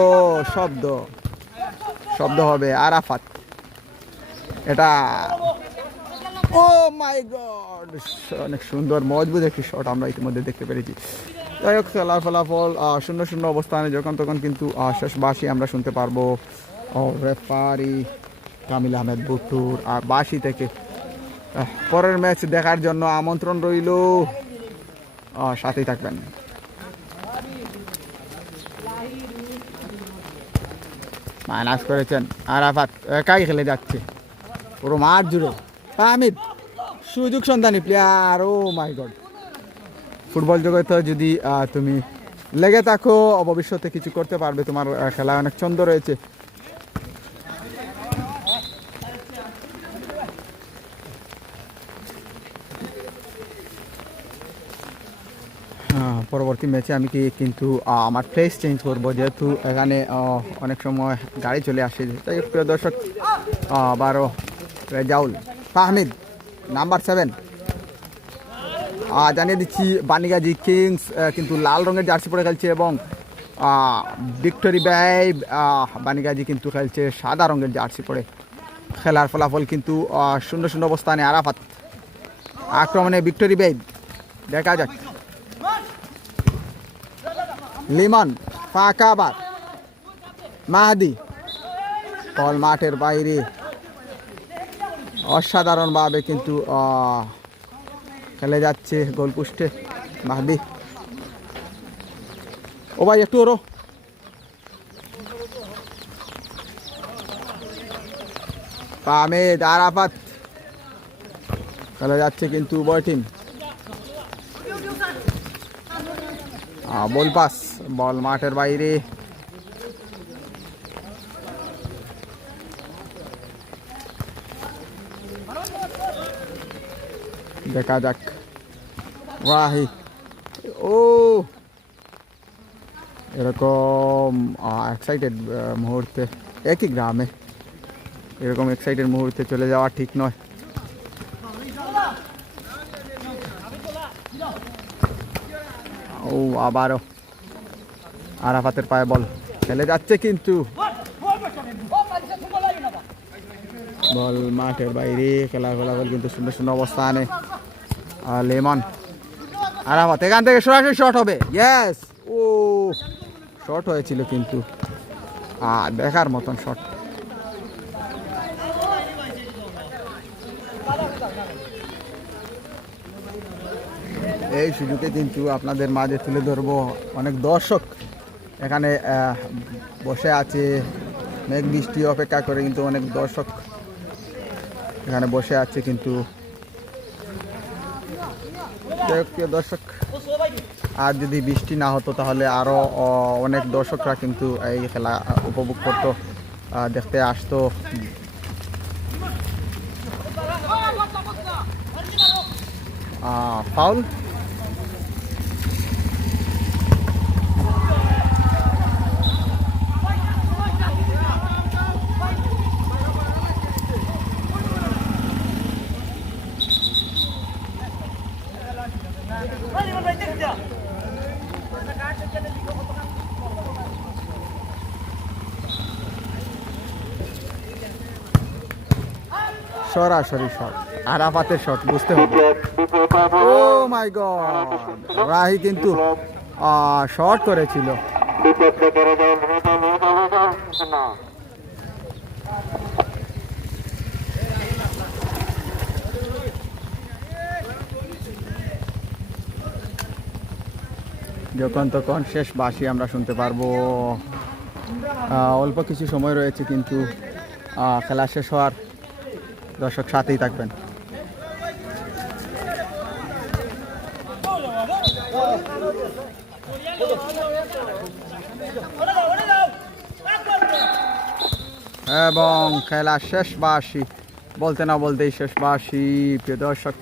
হবে। আরাফাত, এটা ও মাই গড, অনেক সুন্দর মজবুত একটি শট আমরা ইতিমধ্যে দেখতে পেরেছি। যাই হোক, খেলার ফলাফল 0-0 অবস্থানে। যখন তখন কিন্তু শেষ বাঁশি আমরা শুনতে পারবো রেফারি কামিল আহমেদ বুট্টুর আর বাঁশি থেকে। পরের ম্যাচ দেখার জন্য আমন্ত্রণ রইল, সাথেই থাকবেন। মাইনাস করেছেন আরাফাত, একাই খেলে যাচ্ছে পুরো মাঠ জুড়ে। ফাহমিদ সুযোগ সন্ধানী প্লেয়ার। ও মাই গড, ফুটবল জগতে যদি তুমি লেগে থাকো, ভবিষ্যতে কিছু করতে পারবে। তোমার খেলায় অনেক ছন্দ রয়েছে। পরবর্তী ম্যাচে আমি কিন্তু আমার প্লেস চেঞ্জ করবো, যেহেতু এখানে অনেক সময় গাড়ি চলে আসে। তাই প্রিয় দর্শক, আবারও রেজাউল ফাহমিদ নাম্বার 7 জানিয়ে দিচ্ছি বানিগাজী কিংস কিন্তু লাল রঙের জার্সি পরে খেলছে এবং ভিক্টোরি বাইব বানিগাজী কিন্তু খেলছে সাদা রঙের জার্সি পরে। খেলার ফলাফল কিন্তু 0-0 অবস্থানে। আরাফাত আক্রমণে ভিক্টোরি বাইব, দেখা যাক। লিমন ফাঁকা, আবার মাহাদি, বল মাঠের বাইরে। অসাধারণভাবে কিন্তু খেলে যাচ্ছে গোলপোস্টে মাহাদি। ও ভাই একটু ওরো। ফাহমিদ আরাফাত খেলে যাচ্ছে কিন্তু উভয় টিম। বল পাস, বল মাঠের বাইরে। দেখা যাক রাহি ও এরকম এক্সাইটেড মুহূর্তে একই গ্রামে এরকম এক্সাইটেড মুহূর্তে চলে যাওয়া ঠিক নয়। ও আবারও আরাফাতের পায়ে বল খেলে যাচ্ছে কিন্তু বল মাঠের বাইরে খেলা ফলাফল কিন্তু শূন্য শূন্য অবস্থানে। লেমন আরাফাত এখান থেকে সরাসরি শট হবে। ইয়েস ও শট হয়েছিল কিন্তু দেখার মতন শট। এই সুযোগে কিন্তু আপনাদের মাঝে তুলে ধরবো অনেক দর্শক এখানে বসে আছে মেঘ বৃষ্টি অপেক্ষা করে কিন্তু অনেক দর্শক এখানে বসে আছে কিন্তু প্রিয় দর্শক আর যদি বৃষ্টি না হতো তাহলে আরো অনেক দর্শকরা কিন্তু এই খেলা উপভোগ করতো দেখতে আসতো। ফাউল সরাসরি শট আরাফাতের শট বুঝতে হবে। ও মাই গড রাহি কিন্তু শট করেছিল। যখন তখন শেষ বাঁশি আমরা শুনতে পারবো। অল্প কিছু সময় রয়েছে কিন্তু খেলা শেষ হওয়ার দর্শক সাথেই থাকবেন। এবং খেলা শেষ বাঁশি বলতে না বলতেই শেষ বাঁশি। প্রিয় দর্শক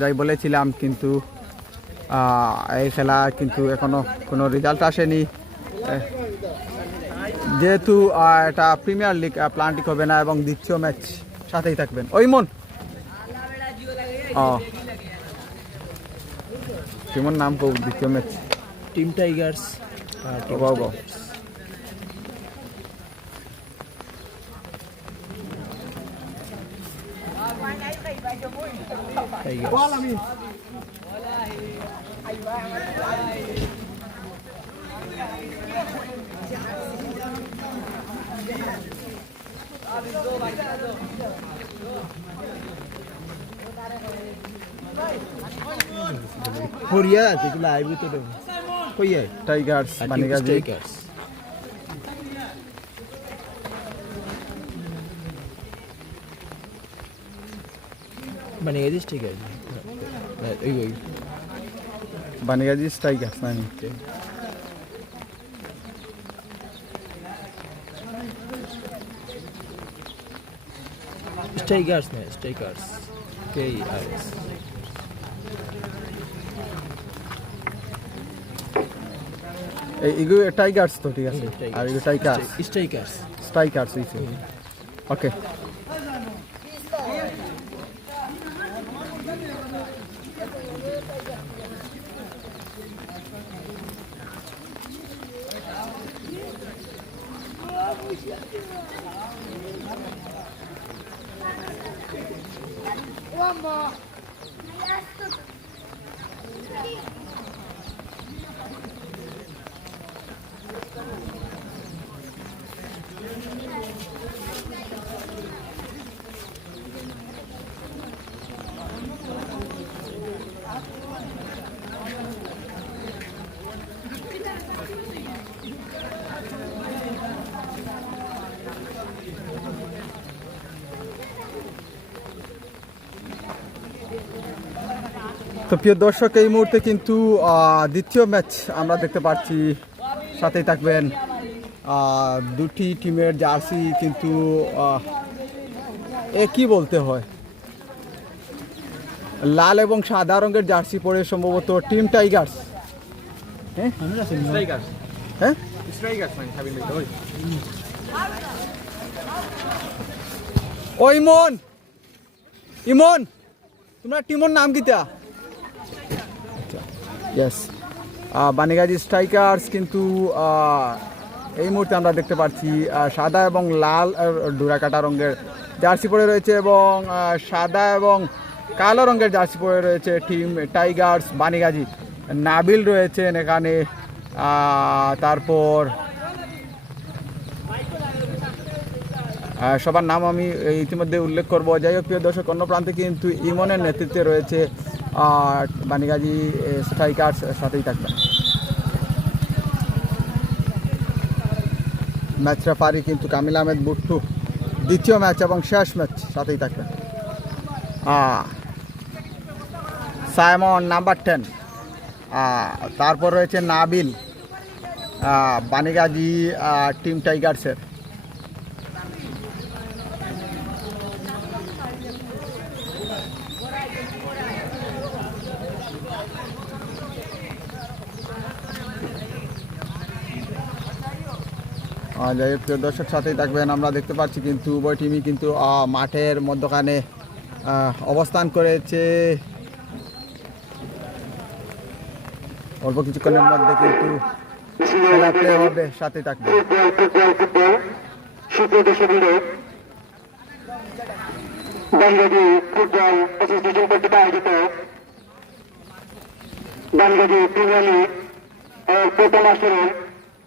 যাই বলেছিলাম কিন্তু এই খেলা কিন্তু এখনো কোনো রেজাল্ট আসেনি যেহেতু এটা প্রিমিয়ার লিগ প্লান্টিক হবে না এবং দ্বিতীয় ম্যাচ সাথেই থাকবেন। ওই মন কেমন নাম কো দ্বিতীয় ম্যাচ টিম টাইগার্স হরিয়া আছে কি লাইভ তো কই है টাইগার্স বানিগাজি টাইগার্স বানিগাজি টাইগার্স এই ওই বানিগাজি টাইগার্স মানে টাইগার্স না টাইগার্স কে আর এস এগুলো টাইগার্স তো ঠিক আছে আর এগুলো টাইগার্স টাইগার্স স্ট্রাইকার্স ওকে। তো প্রিয় দর্শক এই মুহূর্তে কিন্তু দ্বিতীয় ম্যাচ আমরা দেখতে পাচ্ছি সাথেই থাকবেন। দুটি টিমের জার্সি কিন্তু একই বলতে হয় লাল এবং সাদা রঙের জার্সি পরে সম্ভবত টিম টাইগার্স। হ্যাঁ হ্যাঁ ও ইমন, ইমন তোমরা টিমর নাম কিতা? ইয়েস, বানিগাজি স্ট্রাইকার্স কিন্তু এই মুহূর্তে আমরা দেখতে পাচ্ছি সাদা এবং লাল ডোরাকাটা রঙের জার্সি পরে রয়েছে এবং সাদা এবং কালো রঙের জার্সি পরে রয়েছে টিম টাইগার্স বানিগাজি। নাবিল রয়েছেন এখানে, তারপর সবার নাম আমি ইতিমধ্যে উল্লেখ করব। যাই হোক প্রিয় দর্শক, অন্য প্রান্তে কিন্তু ইমনের নেতৃত্বে রয়েছে বানিগাজি স্ট্রাইকার্স। সাথেই থাকবেন। ম্যাচ রেফারি কিন্তু কামিল আহমেদ বুট্টু, দ্বিতীয় ম্যাচ এবং শেষ ম্যাচ। সাথেই থাকবেন। সাইমন নাম্বার 10, তারপর রয়েছে নাবিল বানিগাজি টিম টাইগার্সের। যাই হোক প্রিয় দর্শক, সাথেই থাকবেন। আমরা দেখতে পাচ্ছি কিন্তু উভয় টিমই কিন্তু মাঠের মধ্যখানে অবস্থান করেছে। অল্প কিছুক্ষণের মধ্যে কিন্তু খেলা প্লে হবে। সাথেই থাকবে। বানিগাজি ফুটবল অ্যাসোসিয়েশন কর্তৃক আয়োজিত বানিগাজি প্রিমিয়ার লিগ প্রথম আসরের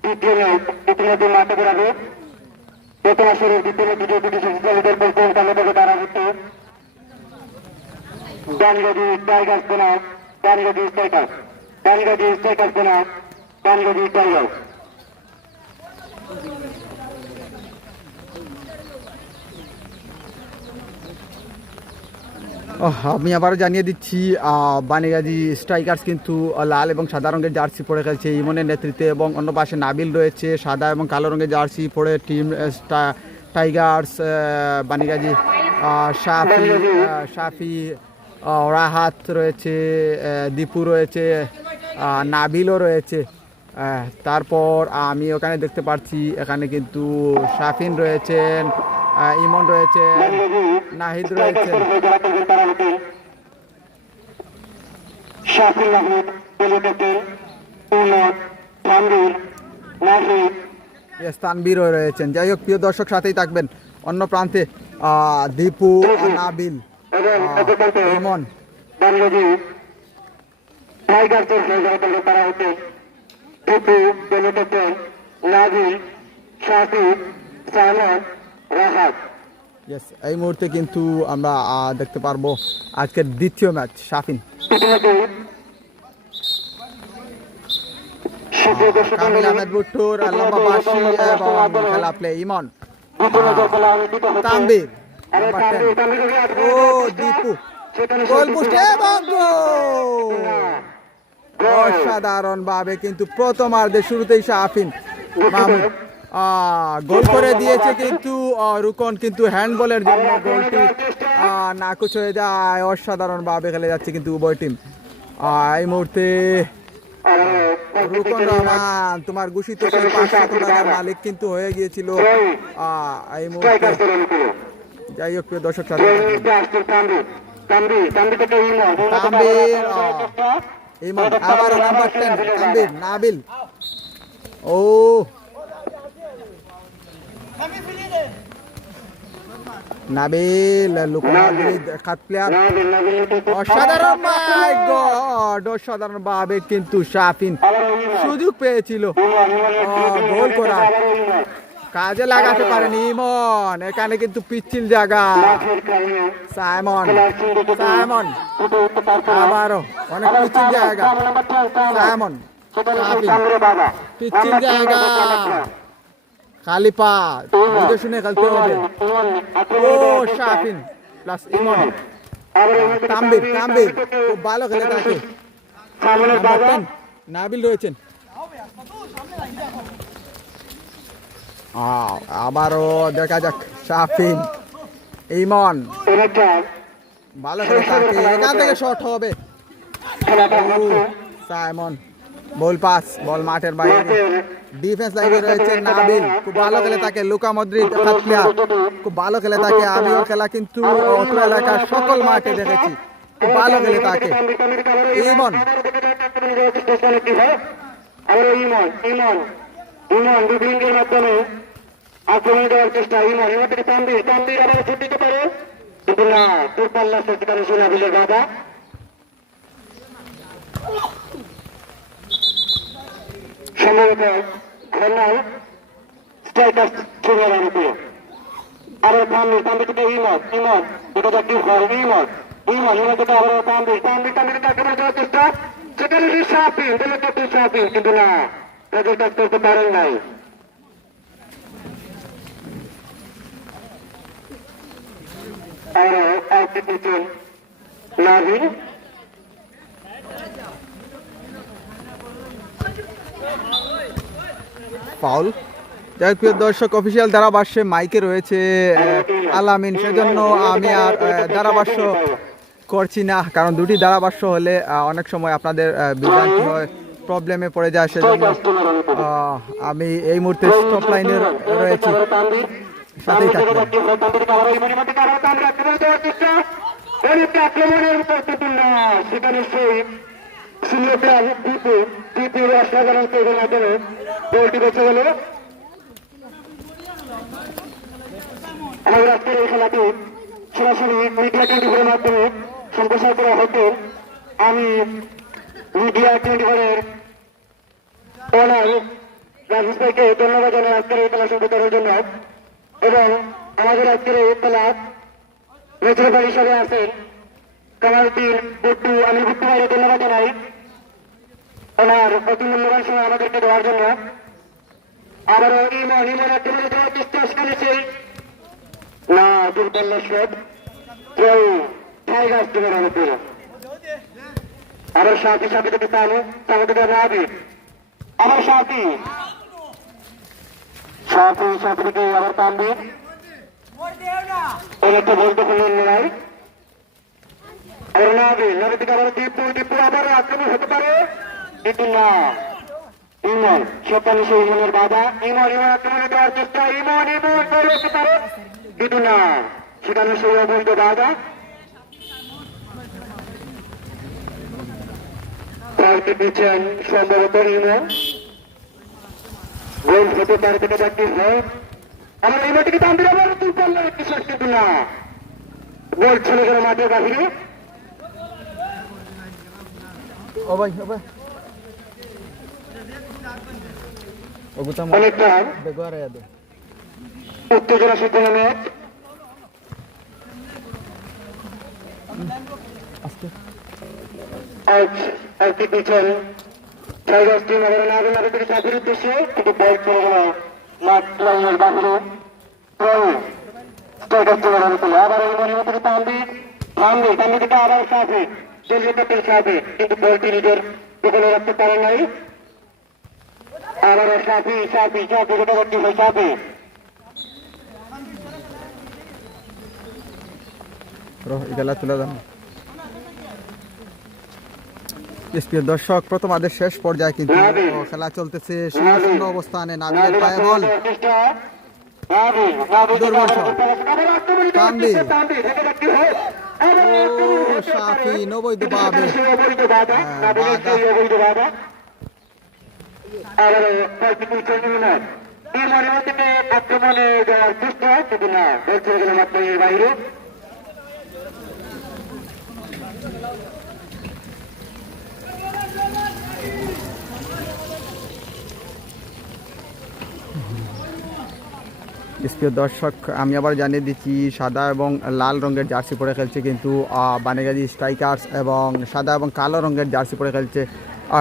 দ্বিতীয় ম্যাচ ইতিমধ্যে মাঠে বেরাবে। প্রথম আসরের দ্বিতীয় ম্যাচ দুটি শিশুদের পরিচালনা দ্বারা হচ্ছে বানিগাজি টাইগার্স বনাম বানিগাজি স্ট্রাইকার্স, বানিগাজি স্ট্রাইকার্স বনাম বানিগাজি টাইগার্স। আমি আবারও জানিয়ে দিচ্ছি, বানিগাজি স্ট্রাইকার্স কিন্তু লাল এবং সাদা রঙের জার্সি পরে খেলছে ইমনের নেতৃত্বে, এবং অন্য পাশে নাবিল রয়েছে সাদা এবং কালো রঙের জার্সি পরে টিম টাইগার্স বানিগাজি। শাফি রাহাত রয়েছে, দীপু রয়েছে, নাবিলও রয়েছে। তারপর আমি ওখানে দেখতে পাচ্ছি এখানে কিন্তু শাফিন রয়েছেন, ইমন রয়েছে, নাহিদ রয়েছে। তানবীরও রয়েছেন। যাই হোক প্রিয় দর্শক, সাথেই থাকবেন। অন্য প্রান্তে দীপু, নাবিল, ইমন। এই মুহূর্তে কিন্তু আমরা দেখতে পারবো আজকের দ্বিতীয় ম্যাচ। শাফিন, কামিল আহমেদ বুট্টুর লম্বা বাঁশি এবং খেলা প্লে ইমন, তানবীর, ও দীপু, গোল পোস্ট এবং অসাধারণ ভাবে কিন্তু প্রথমার্ধের শুরুতেই শাফিন মাহমুদ গোল করে দিয়েছে, কিন্তু রুকন কিন্তু হ্যান্ডবলের জন্য গোলটি নাকচ হয়ে যায়। অসাধারণ ভাবে খেলে যাচ্ছে কিন্তু উভয় টিম। এই মুহূর্তে রুকন রহমান, তোমার ঘোষিত 500 টাকার মালিক কিন্তু হয়ে গিয়েছিল এই মুহূর্তে। যাই হোক প্রিয় দর্শক, ইমন আবার নাম্বার 10 তানবীর, নাবিল, ও নাবিল খাত প্লেয়ার। অসাধারণ, মাই গড, অসাধারণ ভাবে কিন্তু শাফিন সুযোগ পেয়েছিল গোল করার, কাজে লাগাতে পারেনি ইমন। এখানে কিন্তু পিচ্ছিল জায়গা। সাইমন, সাইমন আবারও অনেক পিচ্ছিল জায়গা। সাইমন, পিচ্ছিল জায়গা, খালি পা, বুঝে শুনে খেলতে হবে। ও শাফিন প্লাস ইমন, তানবীর, তানবীর খুব ভালো খেলে থাকে। নাবিল রয়েছেন। আবারও দেখা যাক শাফিন, ইমন, ভালো খেলে তাকে এখান থেকে শট হবে খেলাটা হচ্ছে সাইমন বল পাস বল মাঠের বাইরে ডিফেন্স লাইনে রয়েছে নাবিল খুব ভালো খেলে থাকে লুকা মদ্রিক প্লেয়ার খুব ভালো খেলে থাকে আমিও খেলা কিন্তু অত্র এলাকার সকল মাঠে দেখেছি খুব ভালো খেলে থাকে ইমন আবার ইমন ইমন ইমন ড্রিবলিংয়ের মাধ্যমে আক্রমণ দেওয়ার চেষ্টা ইমন ইমন থেকে তানভীর তানভীর আবার ছুট দিতে পারে কিন্তু না দূরপাল্লা সত্যিকার নাবিলের বাধা সম্ভবত ঘন্নায় স্ট্রাইকার ছড়িয়ে রাখবে আবার তানভীর তানভীর থেকে ইমন ইমন এটা যাক কি হয় ইমন ইমন ইমন থেকে আবার তানভীর তানভীর তানভীর থেকে আক্রমণ দেওয়ার চেষ্টা সেখানে শাফিন বলে তো শাফিন কিন্তু না তাদের কাজ করতে পারেন নাই আরো একটি পিছন নাভিন ফাউল যাই হোক, প্রিয় দর্শক অফিসিয়াল ধারাভাষ্যে মাইকে রয়েছে আলামিন সেজন্য আমি আর ধারাভাষ্য করছি না কারণ দুটি ধারাভাষ্য হলে অনেক সময় আপনাদের বিভ্রান্তি হয় প্রবলেমে পড়ে যায় সেজন্য আমি এই মুহূর্তে স্টপ লাইনে রয়েছি সাথেই থাকবেন আক্রমণের উপর সেখানে সেই সিনিয়র প্লেয়ার দ্বিতীয় অসাধারণ তৈরির মাধ্যমে গোলটি বেঁচে গেল আমাদের আজকের এই খেলাটি সরাসরি মিডিয়া 24 মাধ্যমে সম্প্রচার করা হতো আমি মিডিয়া 24 ওনার রাজেশ ভাইকে ধন্যবাদ জানাই আজকের এই খেলা সম্প্রচারের জন্য এবং আমাদের আজকের এই খেলা রেফারি হিসাবে আছেন কামালউদ্দিন বুট্টু আমি বুট্টু ভাইকে ধন্যবাদ জানাই ওনার অতি মূল্যবান সময় আমাদেরকে দেওয়ার জন্য আবারও ইমন ইমন আক্রমণে দেওয়ার চেষ্টা সেখানে সেই না দুর্বল শট টাইগার্স টিমের অনুকূল আবার সাথী সাথে থেকে তাহলে তাহলে থেকে রাবি আবার সাথী সাথী সাথে থেকে আবার তানভীর অনেকটা বলতে পারলেন লড়াই আবার নাবি নাবি থেকে আবার দীপু দীপু আবার আক্রমণ হতে পারে কিন্তু না ইমন সেখানে সেই ইমনের বাধা ইমন ইমন আক্রমণে দেওয়ার চেষ্টা ইমন ইমন বলে হতে পারে কিন্তু না সেখানে সেই অবৈধ বাধা পাল্টে দিচ্ছেন সম্ভবত ইমন গোল হতে পারে থেকে বাকি হয় আমার ইমন থেকে তানভীর আবার তুই পারলে একটি শট কিন্তু না গোল চলে গেল মাঠের বাহিরে ও ভাই ও ভাই ওগুতা অনেকটা বেগরে আদে উত্তেজনা সম্পন্ন ম্যাচ আজকে একটি পিছন টাইগার্স টিম আবার নাগর নাগর থেকে চাকরির উদ্দেশ্যে কিন্তু বল চলে গেল মাঠ লাইনের বাহিরে টাইগার্স টিমের অনুকূলে আবার এই মনে থেকে তানভীর তানভীর তানভীর থেকে আবার সাফি দলীয় ক্যাপ্টেন সাফি কিন্তু বলটি নিজের দখলে রাখতে পারে নাই আবারও সাফি সাফি সাফি যেটা করতে হয় সাফি খেলা তুলে দেন প্রিয় দর্শক প্রথম আদের শেষ পর্যায়ে কিন্তু খেলা চলতেছে শূন্য অবস্থানে নাবিলের পায়ে বল তানভীর ও সাফি নবৈধ ভাবে আক্রমণে যাওয়ার চেষ্টা কিন্তু না বলছে গেল মাত্র এর বাইরে প্রিয় দর্শক আমি আবার জানিয়ে দিচ্ছি সাদা এবং লাল রঙের জার্সি পরে খেলছে কিন্তু বানিগাজী স্ট্রাইকার্স এবং সাদা এবং কালো রঙের জার্সি পরে খেলছে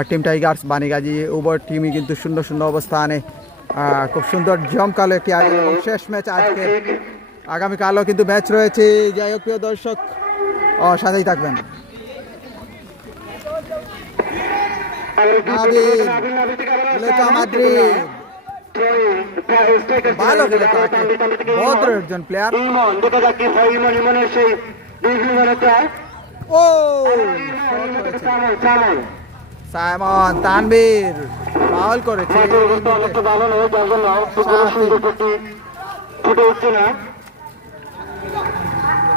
টিম টাইগার্স বানিগাজী উভয় টিমই কিন্তু 0-0 অবস্থানে খুব সুন্দর জমকালো একটি আয়োজন এবং শেষ ম্যাচ আজকে আগামীকালও কিন্তু ম্যাচ রয়েছে যাই হোক প্রিয় দর্শক সাথেই থাকবেন ভালো খেলে ভদ্র একজন প্লেয়ার ইমন দেখা যাচ্ছে ইমন ইমনের সেই ও সাইমন তানবীর ফাউল করেছে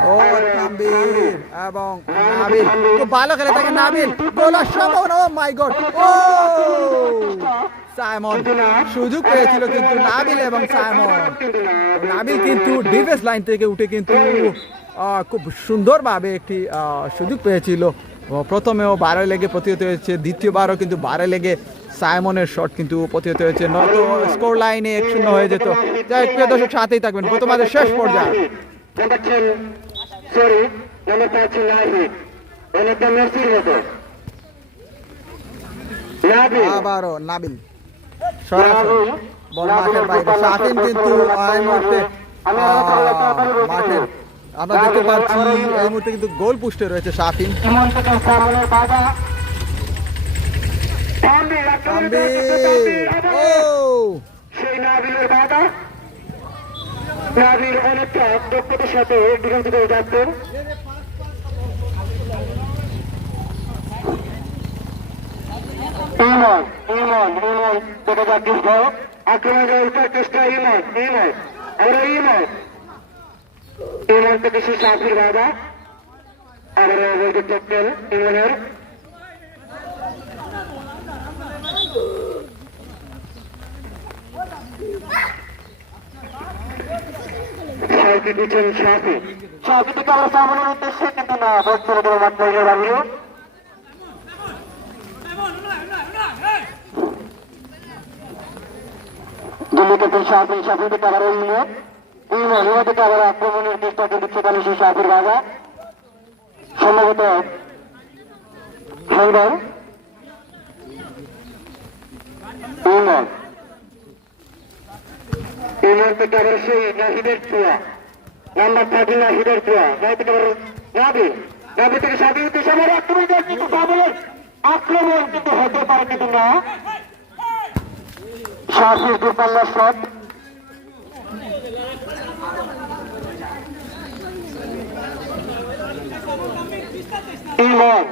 ও তানবীর এবং নাবিল খুব ভালো খেলে থাকে নাবিল গোলার সম্ভাবনা ও মাই গড ও সাইমন সুযোগ পেয়েছিল কিন্তু নাবিল এবং সাইমন নাবিল কিন্তু ডিফেন্স লাইন থেকে উঠে কিন্তু খুব সুন্দরভাবে একটি সুযোগ পেয়েছিল প্রথমেও বারে লেগে প্রতিহত হয়েছে দ্বিতীয়বারও কিন্তু বারে লেগে সাইমনের শট কিন্তু প্রতিহত হয়েছে নয়তো স্কোর লাইনে 1-0 হয়ে যেত যাই হোক, প্রিয় দর্শক সাথেই থাকবেন প্রথমাদের শেষ পর্যায়ে আবারও নাবিল সরাসরি বল মাঠের বাইরে শাফিন কিন্তু এই মুহূর্তে মাঠের আমরা দেখতে পাচ্ছি এই মুহূর্তে কিন্তু গোল পোস্টে রয়েছে শাফিন নাবিল অনেকটা দক্ষতার সাথে ডিফেন্স করে যাচ্ছেন ইমন থেকে সে সাফির বাবা আবার ক্যাপ্টেন ইমনের সাফি দিচ্ছেন সাফি সাফি থেকে আমরা সামনের উদ্দেশ্যে কিন্তু না বলছিল মাত্র বাড়িও দিল্লি ক্যাপ্টেন সাফি সাফি থেকে আবার ইমন থেকে আবার আক্রমণের চেষ্টা দিচ্ছে তাহলে সেই সাফির বাবা সম্ভবত সুন্দর ইমন ইমন থেকে আবার সেই নাহিদের ছোঁয়া নাম্বার 13 নাহিদের ছোঁয়া থেকে আবার নাবি নাবি থেকে সাফি উদ্দেশ্যে আমার আক্রমণ কিন্তু আক্রমণ কিন্তু হতে পারে কিন্তু না সাফির দূরপাল্লার শট ইমন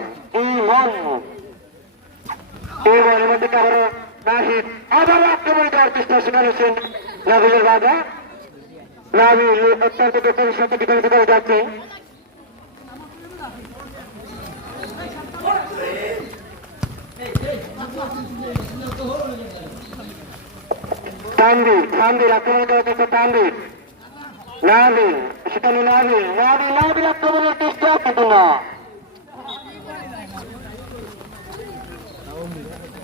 ইমনের মধ্যে কারো নাহিদ আবার আক্রমণ করার চেষ্টা শুনেছেন নাবিলের বাধা নাবিল অত্যন্ত দক্ষতার সাথে ডিফেন্স করে যাচ্ছে তানভীর আক্রমণ করার চেষ্টা তানভীর নাবিল সেখানে নাবিল আক্রমণের চেষ্টা কিন্তু না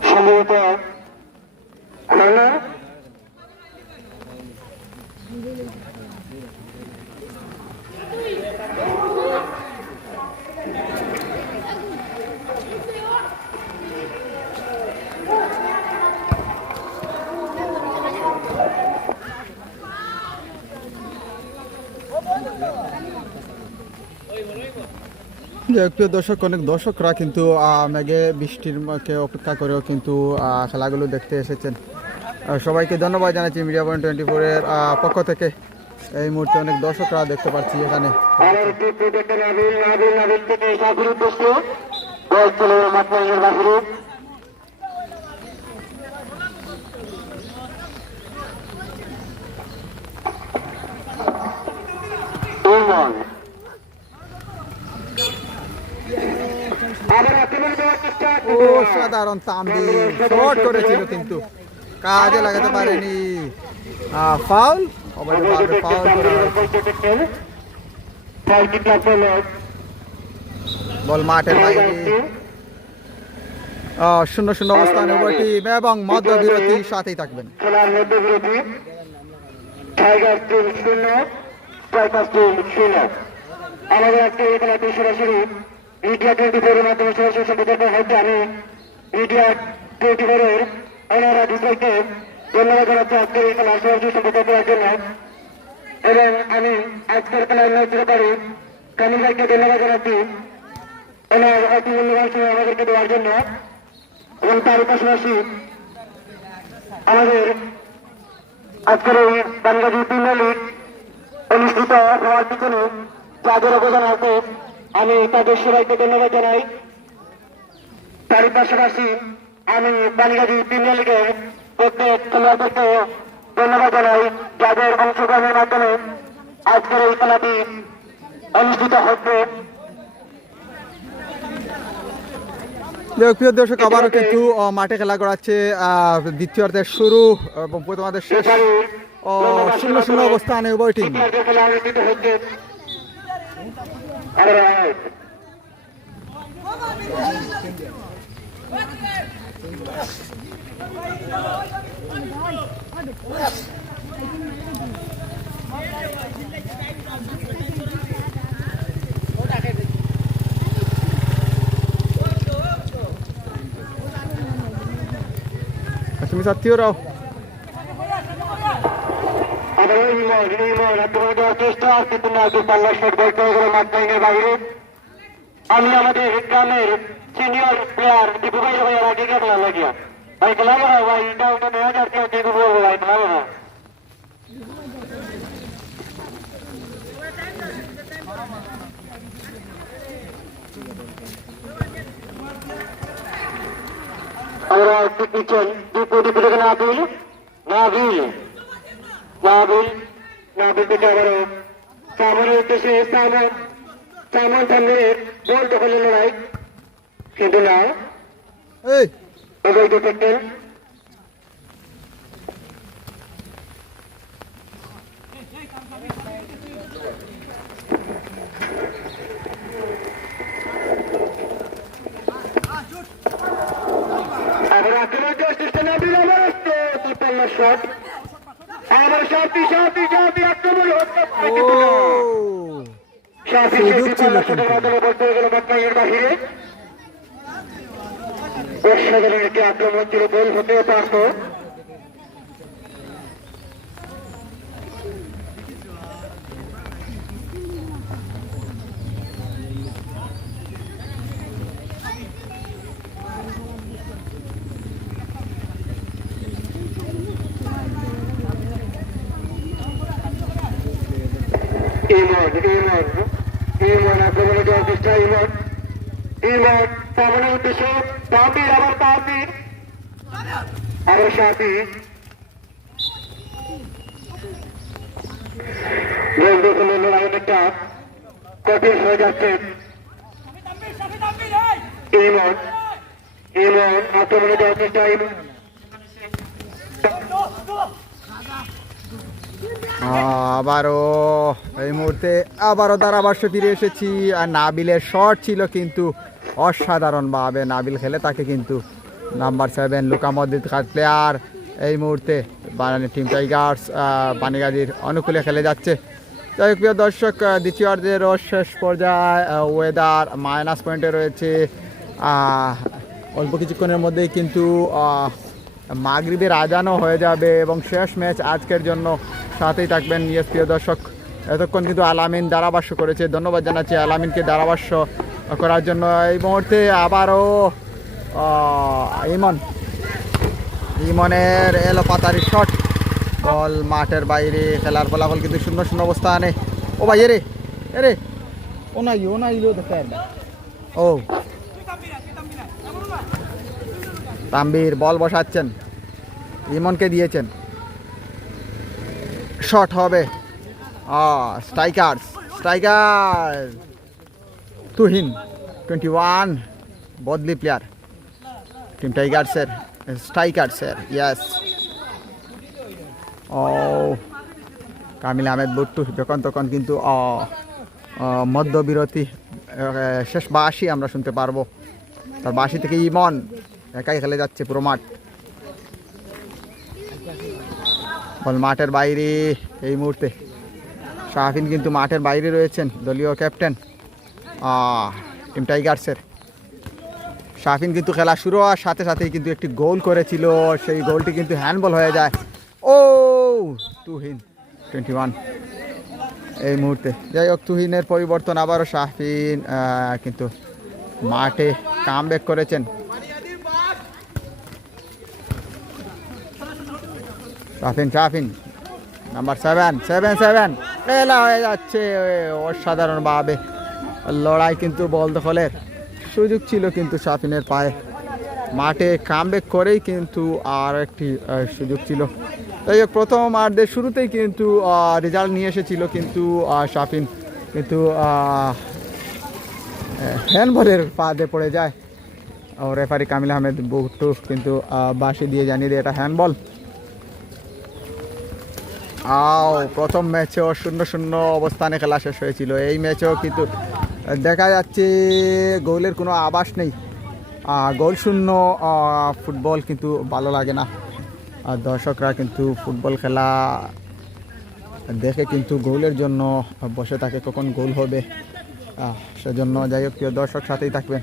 সম্ভবত হলো প্রিয় দর্শক অনেক দর্শকরা কিন্তু মেঘে বৃষ্টির মুখে অপেক্ষা করেও কিন্তু খেলাগুলো দেখতে এসেছেন সবাইকে ধন্যবাদ জানাচ্ছি মিডিয়া পয়েন্ট 24 এর পক্ষ থেকে এই মুহূর্তে অনেক দর্শকরা দেখতে পাচ্ছি এখানে অসাধারণ তানভীর শট করেছিল কিন্তু কাজে লাগাতে পারেনি ফাউল অবৈধভাবে ফাউল বল মাঠের বাইরে 0-0 অবস্থানে উভয় টিম এবং মধ্যবিরতি সাথেই থাকবেন আমাদের আজকে এই খেলাটি সরাসরি মিডিয়া 24 এর মাধ্যমে সরাসরি সম্প্রচার হচ্ছে আমি মিডিয়া 24 এর ওনারা দুজনকে ধন্যবাদ জানাচ্ছি আজকের এই খেলা সরাসরি সম্প্রচার করার জন্য এবং আমি আজকের খেলার নেতৃত্ব করি কামিল ভাইকে ধন্যবাদ জানাচ্ছি ওনার অতি মূল্যবান সময় আমাদেরকে দেওয়ার জন্য এবং তার পাশাপাশি আমাদের আজকের এই বাংলাদেশ প্রিমিয়ার লিগ অনুষ্ঠিত হওয়ার পিছনে যাদের অবদান আছে আমি তাদের সবাইকে ধন্যবাদ জানাই। তার পাশাপাশি আমি বালিগাজী প্রিমিয়ার লিগের প্রত্যেক খেলোয়াড়দেরকে ধন্যবাদ জানাই যাদের অংশগ্রহণের মাধ্যমে আজকের এই খেলাটি অনুষ্ঠিত হচ্ছে। প্রিয় দর্শক, আবারও কিন্তু মাঠে খেলা করাচ্ছে দ্বিতীয়ার্ধের শুরু এবং প্রথমার্ধের শেষ। 0-0 অবস্থানে উভয় টিম। খেলা অনুষ্ঠিত হচ্ছে। তুমি সাথীরাও আমি আমাদের গ্রামের সিনিয়র প্লেয়ার দীপু ভাই ভাইয়ের আগে খেলা লাগিয়া ভাই খেলা ভাই এটা ওটা নেওয়া যাচ্ছে দীপু ভাই খেলা আমরা একটু কিচেন দীপু থেকে নাবিল থেকে আবারও সামনের উদ্দেশ্যে সামন সামনে বল দখলের লড়াই, কিন্তু না অবৈধ ট্যাকেল। আবার আক্রমণ চেষ্টা নাবিল আবার আসছে দুই পাল্লার শট। আবার শান্তি আক্রমণ হচ্ছে সুযোগ ছিল কিন্তু। বাহিরে অসাধারণ একটি আক্রমণ ছিল, গোল হতেও পারত। ইমন আক্রমণে যাওয়ার চেষ্টা। ইমন সামনের উদ্দেশ্য তাহবির, আবার তাহবির আবার সাথী বন্ধু হলো লড়াই অনেকটা কঠিন হয়ে যাচ্ছে। ইমন আক্রমণে যাওয়ার চেষ্টা। আবারও এই মুহূর্তে আবারও ধারাভাষ্য ফিরে এসেছি। আর নাবিলের শট ছিল কিন্তু অসাধারণভাবে নাবিল খেলে তাকে কিন্তু নাম্বার 7 লুকা মদ্রিদ প্লেয়ার এই মুহূর্তে টিম টাইগার্স বানিগাজীর অনুকূলে খেলে যাচ্ছে। যাই হোক প্রিয় দর্শক, দ্বিতীয়ার্ধের শেষ পর্যায়ে ওয়েদার মাইনাস পয়েন্টে রয়েছে। অল্প কিছুক্ষণের মধ্যেই কিন্তু মাগরিবের আজানও হয়ে যাবে এবং শেষ ম্যাচ আজকের জন্য। সাথেই থাকবেন প্রিয় দর্শক। এতক্ষণ কিন্তু আলামিন ধারাভাষ্য করেছে, ধন্যবাদ জানাচ্ছি আলামিনকে ধারাভাষ্য করার জন্য। এই মুহূর্তে আবারও ইমনের এলো পাতারি শট, বল মাঠের বাইরে। খেলার ফলাফল কিন্তু 0-0 অবস্থানে। ও ভাই এরে ও নাই ও তাম্বির বল বসাচ্ছেন, ইমনকে দিয়েছেন, শট হবে। স্ট্রাইকার তুহিন 21 বদলি প্লেয়ার টিম টাইগার্সের স্ট্রাইকার্সের। ইয়াস, ও কামিল আহমেদ বুট্টু যখন তখন কিন্তু মধ্যবিরতি শেষ 82 আমরা শুনতে পারবো। তার 82 থেকে ইমন একাই খেলে যাচ্ছে পুরো মাঠ। বল মাঠের বাইরে এই মুহূর্তে। শাহফিন কিন্তু মাঠের বাইরে রয়েছেন, দলীয় ক্যাপ্টেন টিম টাইগার্সের। শাহফিন কিন্তু খেলা শুরু হওয়ার সাথে সাথেই কিন্তু একটি গোল করেছিল, সেই গোলটি কিন্তু হ্যান্ডবল হয়ে যায়। ও তুহিন 21 এই মুহূর্তে। যাই হোক, তুহিনের পরিবর্তন আবারও শাহফিন কিন্তু মাঠে কামব্যাক করেছেন। শাহফিন নাম্বার 7 খেলা হয়ে যাচ্ছে অসাধারণভাবে। লড়াই কিন্তু বল দখলের সুযোগ ছিল কিন্তু শাফিনের পায়ে, মাঠে কামব্যাক করেই কিন্তু আর একটি সুযোগ ছিল। তাই হোক, প্রথম আর্ধের শুরুতেই কিন্তু রেজাল্ট নিয়ে এসেছিল কিন্তু শাফিন কিন্তু হ্যান্ডবলের ফাঁদে পড়ে যায়। রেফারি কামিল আহমেদ বুট্টু কিন্তু বাঁশি দিয়ে জানিয়ে দেয় এটা হ্যান্ডবল। প্রথম ম্যাচেও 0-0 অবস্থানে খেলা শেষ হয়েছিল। এই ম্যাচেও কিন্তু দেখা যাচ্ছে গোলের কোনো আভাস নেই। গোল শূন্য ফুটবল কিন্তু ভালো লাগে না। দর্শকরা কিন্তু ফুটবল খেলা দেখে কিন্তু গোলের জন্য বসে থাকে, কখন গোল হবে। সেজন্য যাই হোক, প্রিয় দর্শক সাথেই থাকবেন।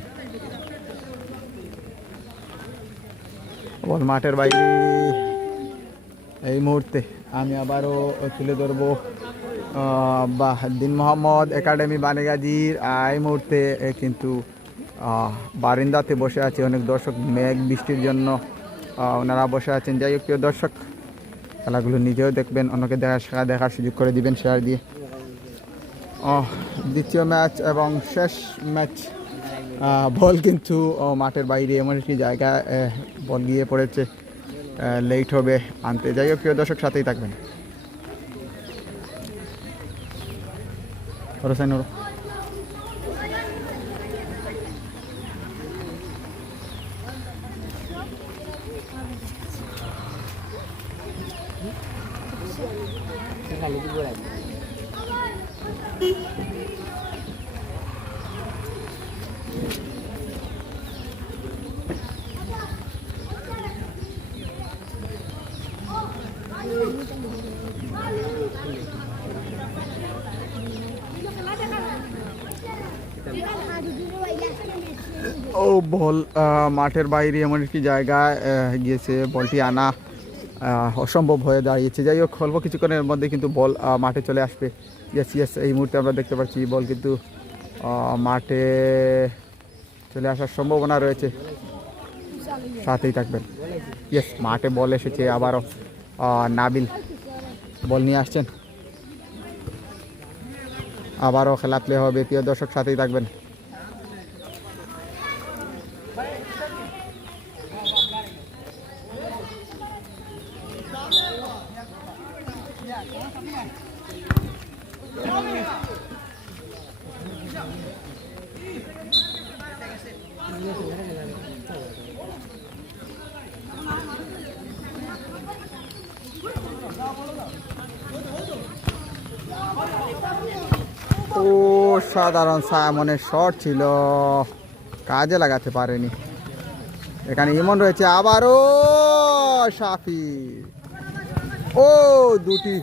বল মাঠের বাইরে এই মুহূর্তে আমি আবারও তুলে ধরবো দিন মোহাম্মদ একাডেমি বানেগাজির। এই মুহূর্তে কিন্তু বারিন্দাতে বসে আছে অনেক দর্শক, মেঘ বৃষ্টির জন্য ওনারা বসে আছেন। যাই হোক, প্রিয় দর্শক, খেলাগুলো নিজেও দেখবেন, অন্যকে দেখার সুযোগ করে দিবেন শেয়ার দিয়ে। দ্বিতীয় ম্যাচ এবং শেষ ম্যাচ। বল কিন্তু মাঠের বাইরে এমন একটি জায়গায় বল গিয়ে পড়েছে, লেট হবে আনতে। যাই হোক, প্রিয় দর্শক সাথেই থাকবেন। বল মাঠের বাইরে এমন একটি জায়গায় গিয়েছে, বলটি আনা অসম্ভব হয়ে দাঁড়িয়েছে। যাই হোক, অল্প কিছুক্ষণের মধ্যে কিন্তু বল মাঠে চলে আসবে। ইয়েস, এই মুহূর্তে আমরা দেখতে পাচ্ছি বল কিন্তু মাঠে চলে আসার সম্ভাবনা রয়েছে, সাথেই থাকবেন। ইয়েস, মাঠে বল এসেছে আবারও। নাবিল বল নিয়ে আসছেন, আবারও খেলা প্লে হবে। প্রিয় দর্শক সাথেই থাকবেন। সাধারণ সায়মনের শট ছিল, কাজে লাগাতে পারেনি। এখানে ইমন রয়েছে, আবারও শাফি। দুটি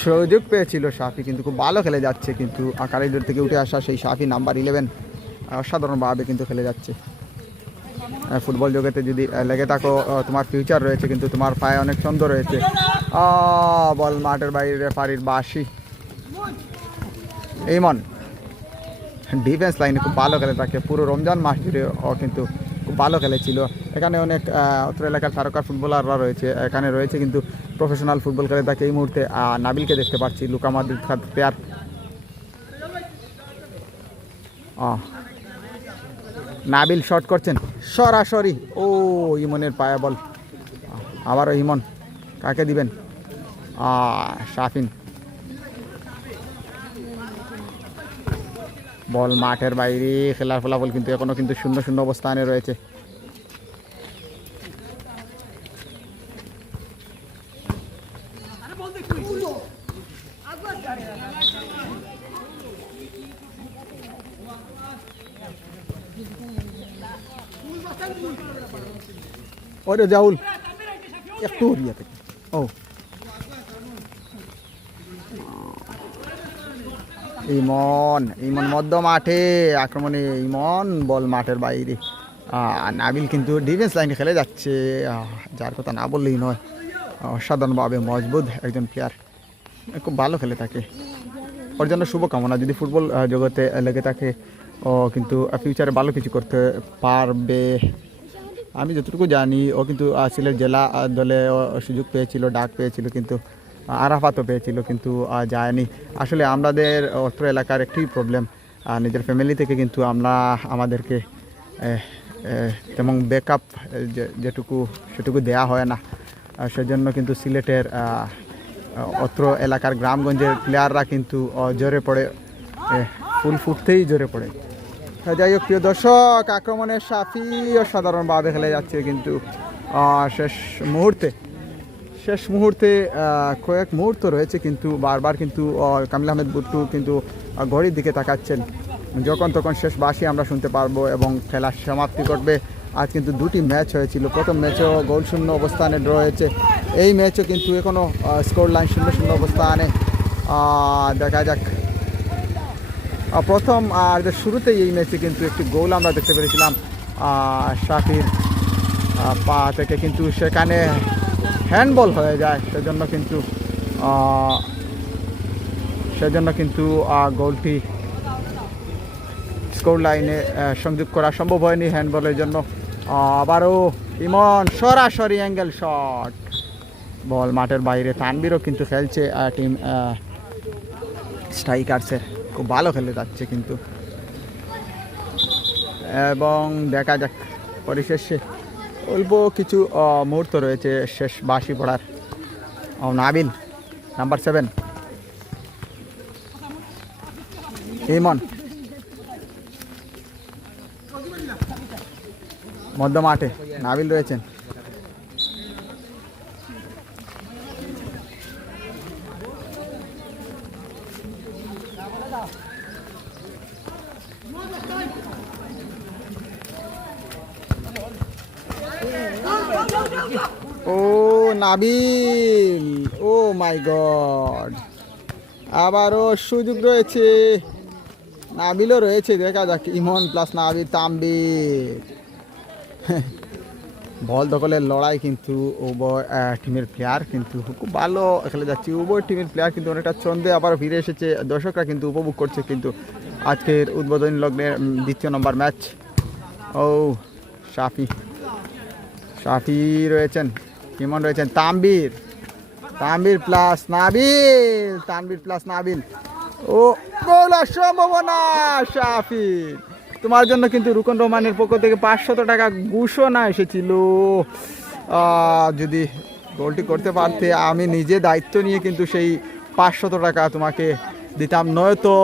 সুযোগ পেয়েছিল শাফি, কিন্তু খুব ভালো খেলে যাচ্ছে। কিন্তু আকারিদের থেকে উঠে আসা সেই শাফি নাম্বার 11 অসাধারণভাবে কিন্তু খেলে যাচ্ছে। ফুটবল জগতে যদি লেগে থাকো, তোমার ফিউচার রয়েছে, কিন্তু তোমার পায়ে অনেক ছন্দ রয়েছে। বল মাঠের বাইরে, রেফারির বাঁশি। ইমন ডিফেন্স লাইনে খুব ভালো খেলে থাকে, পুরো রমজান মাস জুড়ে কিন্তু খুব ভালো খেলেছিল। এখানে অনেক অত্র এলাকার তারকা ফুটবলাররা রয়েছে, এখানে রয়েছে কিন্তু প্রফেশনাল ফুটবল খেলে থাকে। এই মুহূর্তে নাবিলকে দেখতে পাচ্ছি, Luka Madrid player. Nabil shot করছেন সরাসরি, ইমনের পায়ে বল। আবারও ইমন, কাকে দিবেন? শাফিন। বল মাঠের বাইরে, খেলার ফলাফল কিন্তু এখনো কিন্তু 0-0 অবস্থানে রয়েছে। ওরে জাউল একটু ইয়ে থেকে ইমন মধ্য মাঠে আক্রমণে ইমন, বল মাঠের বাইরে। নাবিল কিন্তু ডিফেন্স লাইনে খেলে যাচ্ছে, যার কথা না বললেই নয়। অসাধারণভাবে মজবুত একজন প্লেয়ার, খুব ভালো খেলে থাকে। ওর জন্য শুভকামনা, যদি ফুটবল জগতে লেগে থাকে ও কিন্তু ফিউচারে ভালো কিছু করতে পারবে। আমি যতটুকু জানি ও কিন্তু সিলেট জেলা দলে সুযোগ পেয়েছিল, ডাক পেয়েছিল, কিন্তু আরাফাতও পেয়েছিল কিন্তু যায়নি। আসলে আমাদের অত্র এলাকার একটি প্রবলেম, নিজের ফ্যামিলি থেকে কিন্তু আমরা আমাদেরকে তেমন ব্যাকআপ যেটুকু সেটুকু দেয়া হয় না। সেজন্য কিন্তু সিলেটের অত্র এলাকার গ্রামগঞ্জের প্লেয়াররা কিন্তু জোরে পড়ে, ফুল ফুটতেই জোরে পড়ে। যাই হোক প্রিয় দর্শক, আক্রমণের সাফি অসাধারণভাবে খেলে যাচ্ছে কিন্তু শেষ মুহূর্তে কয়েক মুহূর্ত রয়েছে কিন্তু বারবার কিন্তু কামিল আহমেদ বুট্টু কিন্তু ঘড়ির দিকে তাকাচ্ছেন। যখন তখন শেষ বাঁশি আমরা শুনতে পারবো এবং খেলা সমাপ্তি ঘটবে। আজ কিন্তু দুটি ম্যাচ হয়েছিল, প্রথম ম্যাচও গোল শূন্য অবস্থানে ড্র হয়েছে, এই ম্যাচও কিন্তু এখনও স্কোর লাইন 0-0 অবস্থানে। দেখা যাক, প্রথম আর শুরুতেই এই ম্যাচে কিন্তু একটি গোল আমরা দেখতে পেরেছিলাম শাফির পা থেকে, কিন্তু সেখানে হ্যান্ডবল হয়ে যায়, সেজন্য কিন্তু গোলটি স্কোর লাইনে সংযোগ করা সম্ভব হয়নি হ্যান্ডবলের জন্য। আবারও ইমন সরাসরি অ্যাঙ্গেল শট, বল মাঠের বাইরে। তানবীরও কিন্তু খেলছে টিম স্ট্রাইকার্সের, খুব ভালো খেলে যাচ্ছে কিন্তু। এবং দেখা যাক পরিশেষে অল্প কিছু মুহূর্ত রয়েছে শেষ বাঁশি পড়ার। নাবিল নাম্বার 7, ইমন মধ্য মাঠে, নাবিল রয়েছেন। ও নাবিল, ও মাই গড, আবারও সুযোগ রয়েছে, নাবিলও রয়েছে। দেখা যাক ইমন প্লাস নাবিল, তানবীর বল দখলের লড়াই কিন্তু উভয় টিমের প্লেয়ার কিন্তু খুব ভালো খেলে যাচ্ছে। উভয় টিমের প্লেয়ার কিন্তু অনেকটা ছন্দে আবার ফিরে এসেছে, দর্শকরা কিন্তু উপভোগ করছে কিন্তু আজকের উদ্বোধনী লগ্নের 2 নম্বর ম্যাচ। ও শাফি রয়েছেন, ইমন রয়েছেন, তানবীর প্লাস নাবিল, ও গোল সম্ভাবনা শাফি। তোমার জন্য কিন্তু রুকন রহমানের পক্ষ থেকে 500 টাকা ঘোষণা এসেছিল। যদি গোলটি করতে পারতে আমি নিজে দায়িত্ব নিয়ে কিন্তু সেই 500 টাকা তোমাকে দিতাম, নয়তো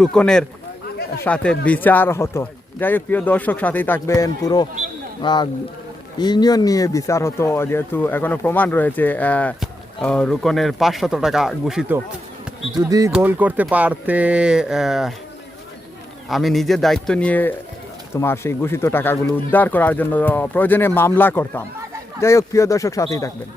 রুকনের সাথে বিচার হতো। যাই হোক প্রিয় দর্শক, সাথেই থাকবেন, পুরো ইউনিয়ন নিয়ে বিচার হতো, যেহেতু এখনো প্রমাণ রয়েছে রুকনের 500 টাকা ঘোষিত। যদি গোল করতে পারতে আমি নিজের দায়িত্ব নিয়ে তোমার সেই ঘোষিত টাকাগুলো উদ্ধার করার জন্য প্রয়োজনে মামলা করতাম। যাই হোক প্রিয় দর্শক, সাথেই থাকবেন।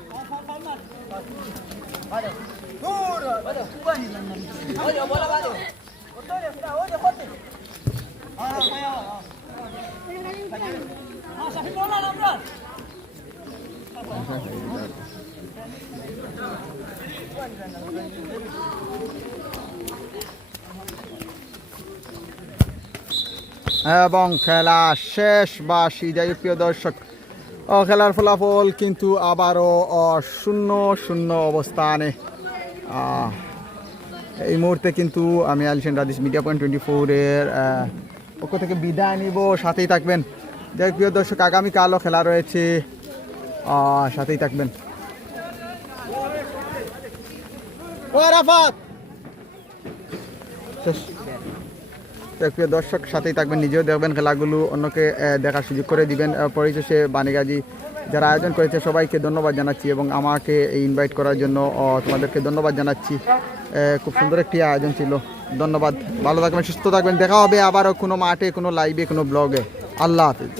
এবং খেলা শেষ বাঁশি। যাই হোক প্রিয় দর্শক, খেলার ফলাফল কিন্তু আবারও 0-0 অবস্থানে। এই মুহূর্তে কিন্তু আমি আলিশান রাদিস মিডিয়া পয়েন্ট 24-এর পক্ষ থেকে বিদায় নিব, সাথেই থাকবেন। যাই হোক প্রিয় দর্শক, আগামীকালও খেলা রয়েছে, সাথেই থাকবেন। প্রিয় দর্শক, সাথেই থাকবেন, নিজেও দেখবেন খেলাগুলো, অন্যকে দেখার সুযোগ করে দিবেন। পরিশেষে বানিগাজী যারা আয়োজন করেছে সবাইকে ধন্যবাদ জানাচ্ছি এবং আমাকে ইনভাইট করার জন্য তোমাদেরকে ধন্যবাদ জানাচ্ছি। খুব সুন্দর একটি আয়োজন ছিল, ধন্যবাদ। ভালো থাকবেন, সুস্থ থাকবেন, দেখা হবে আবারও কোনো মাঠে, কোনো লাইভে, কোনো ব্লগে। আল্লাহ হাফিজ।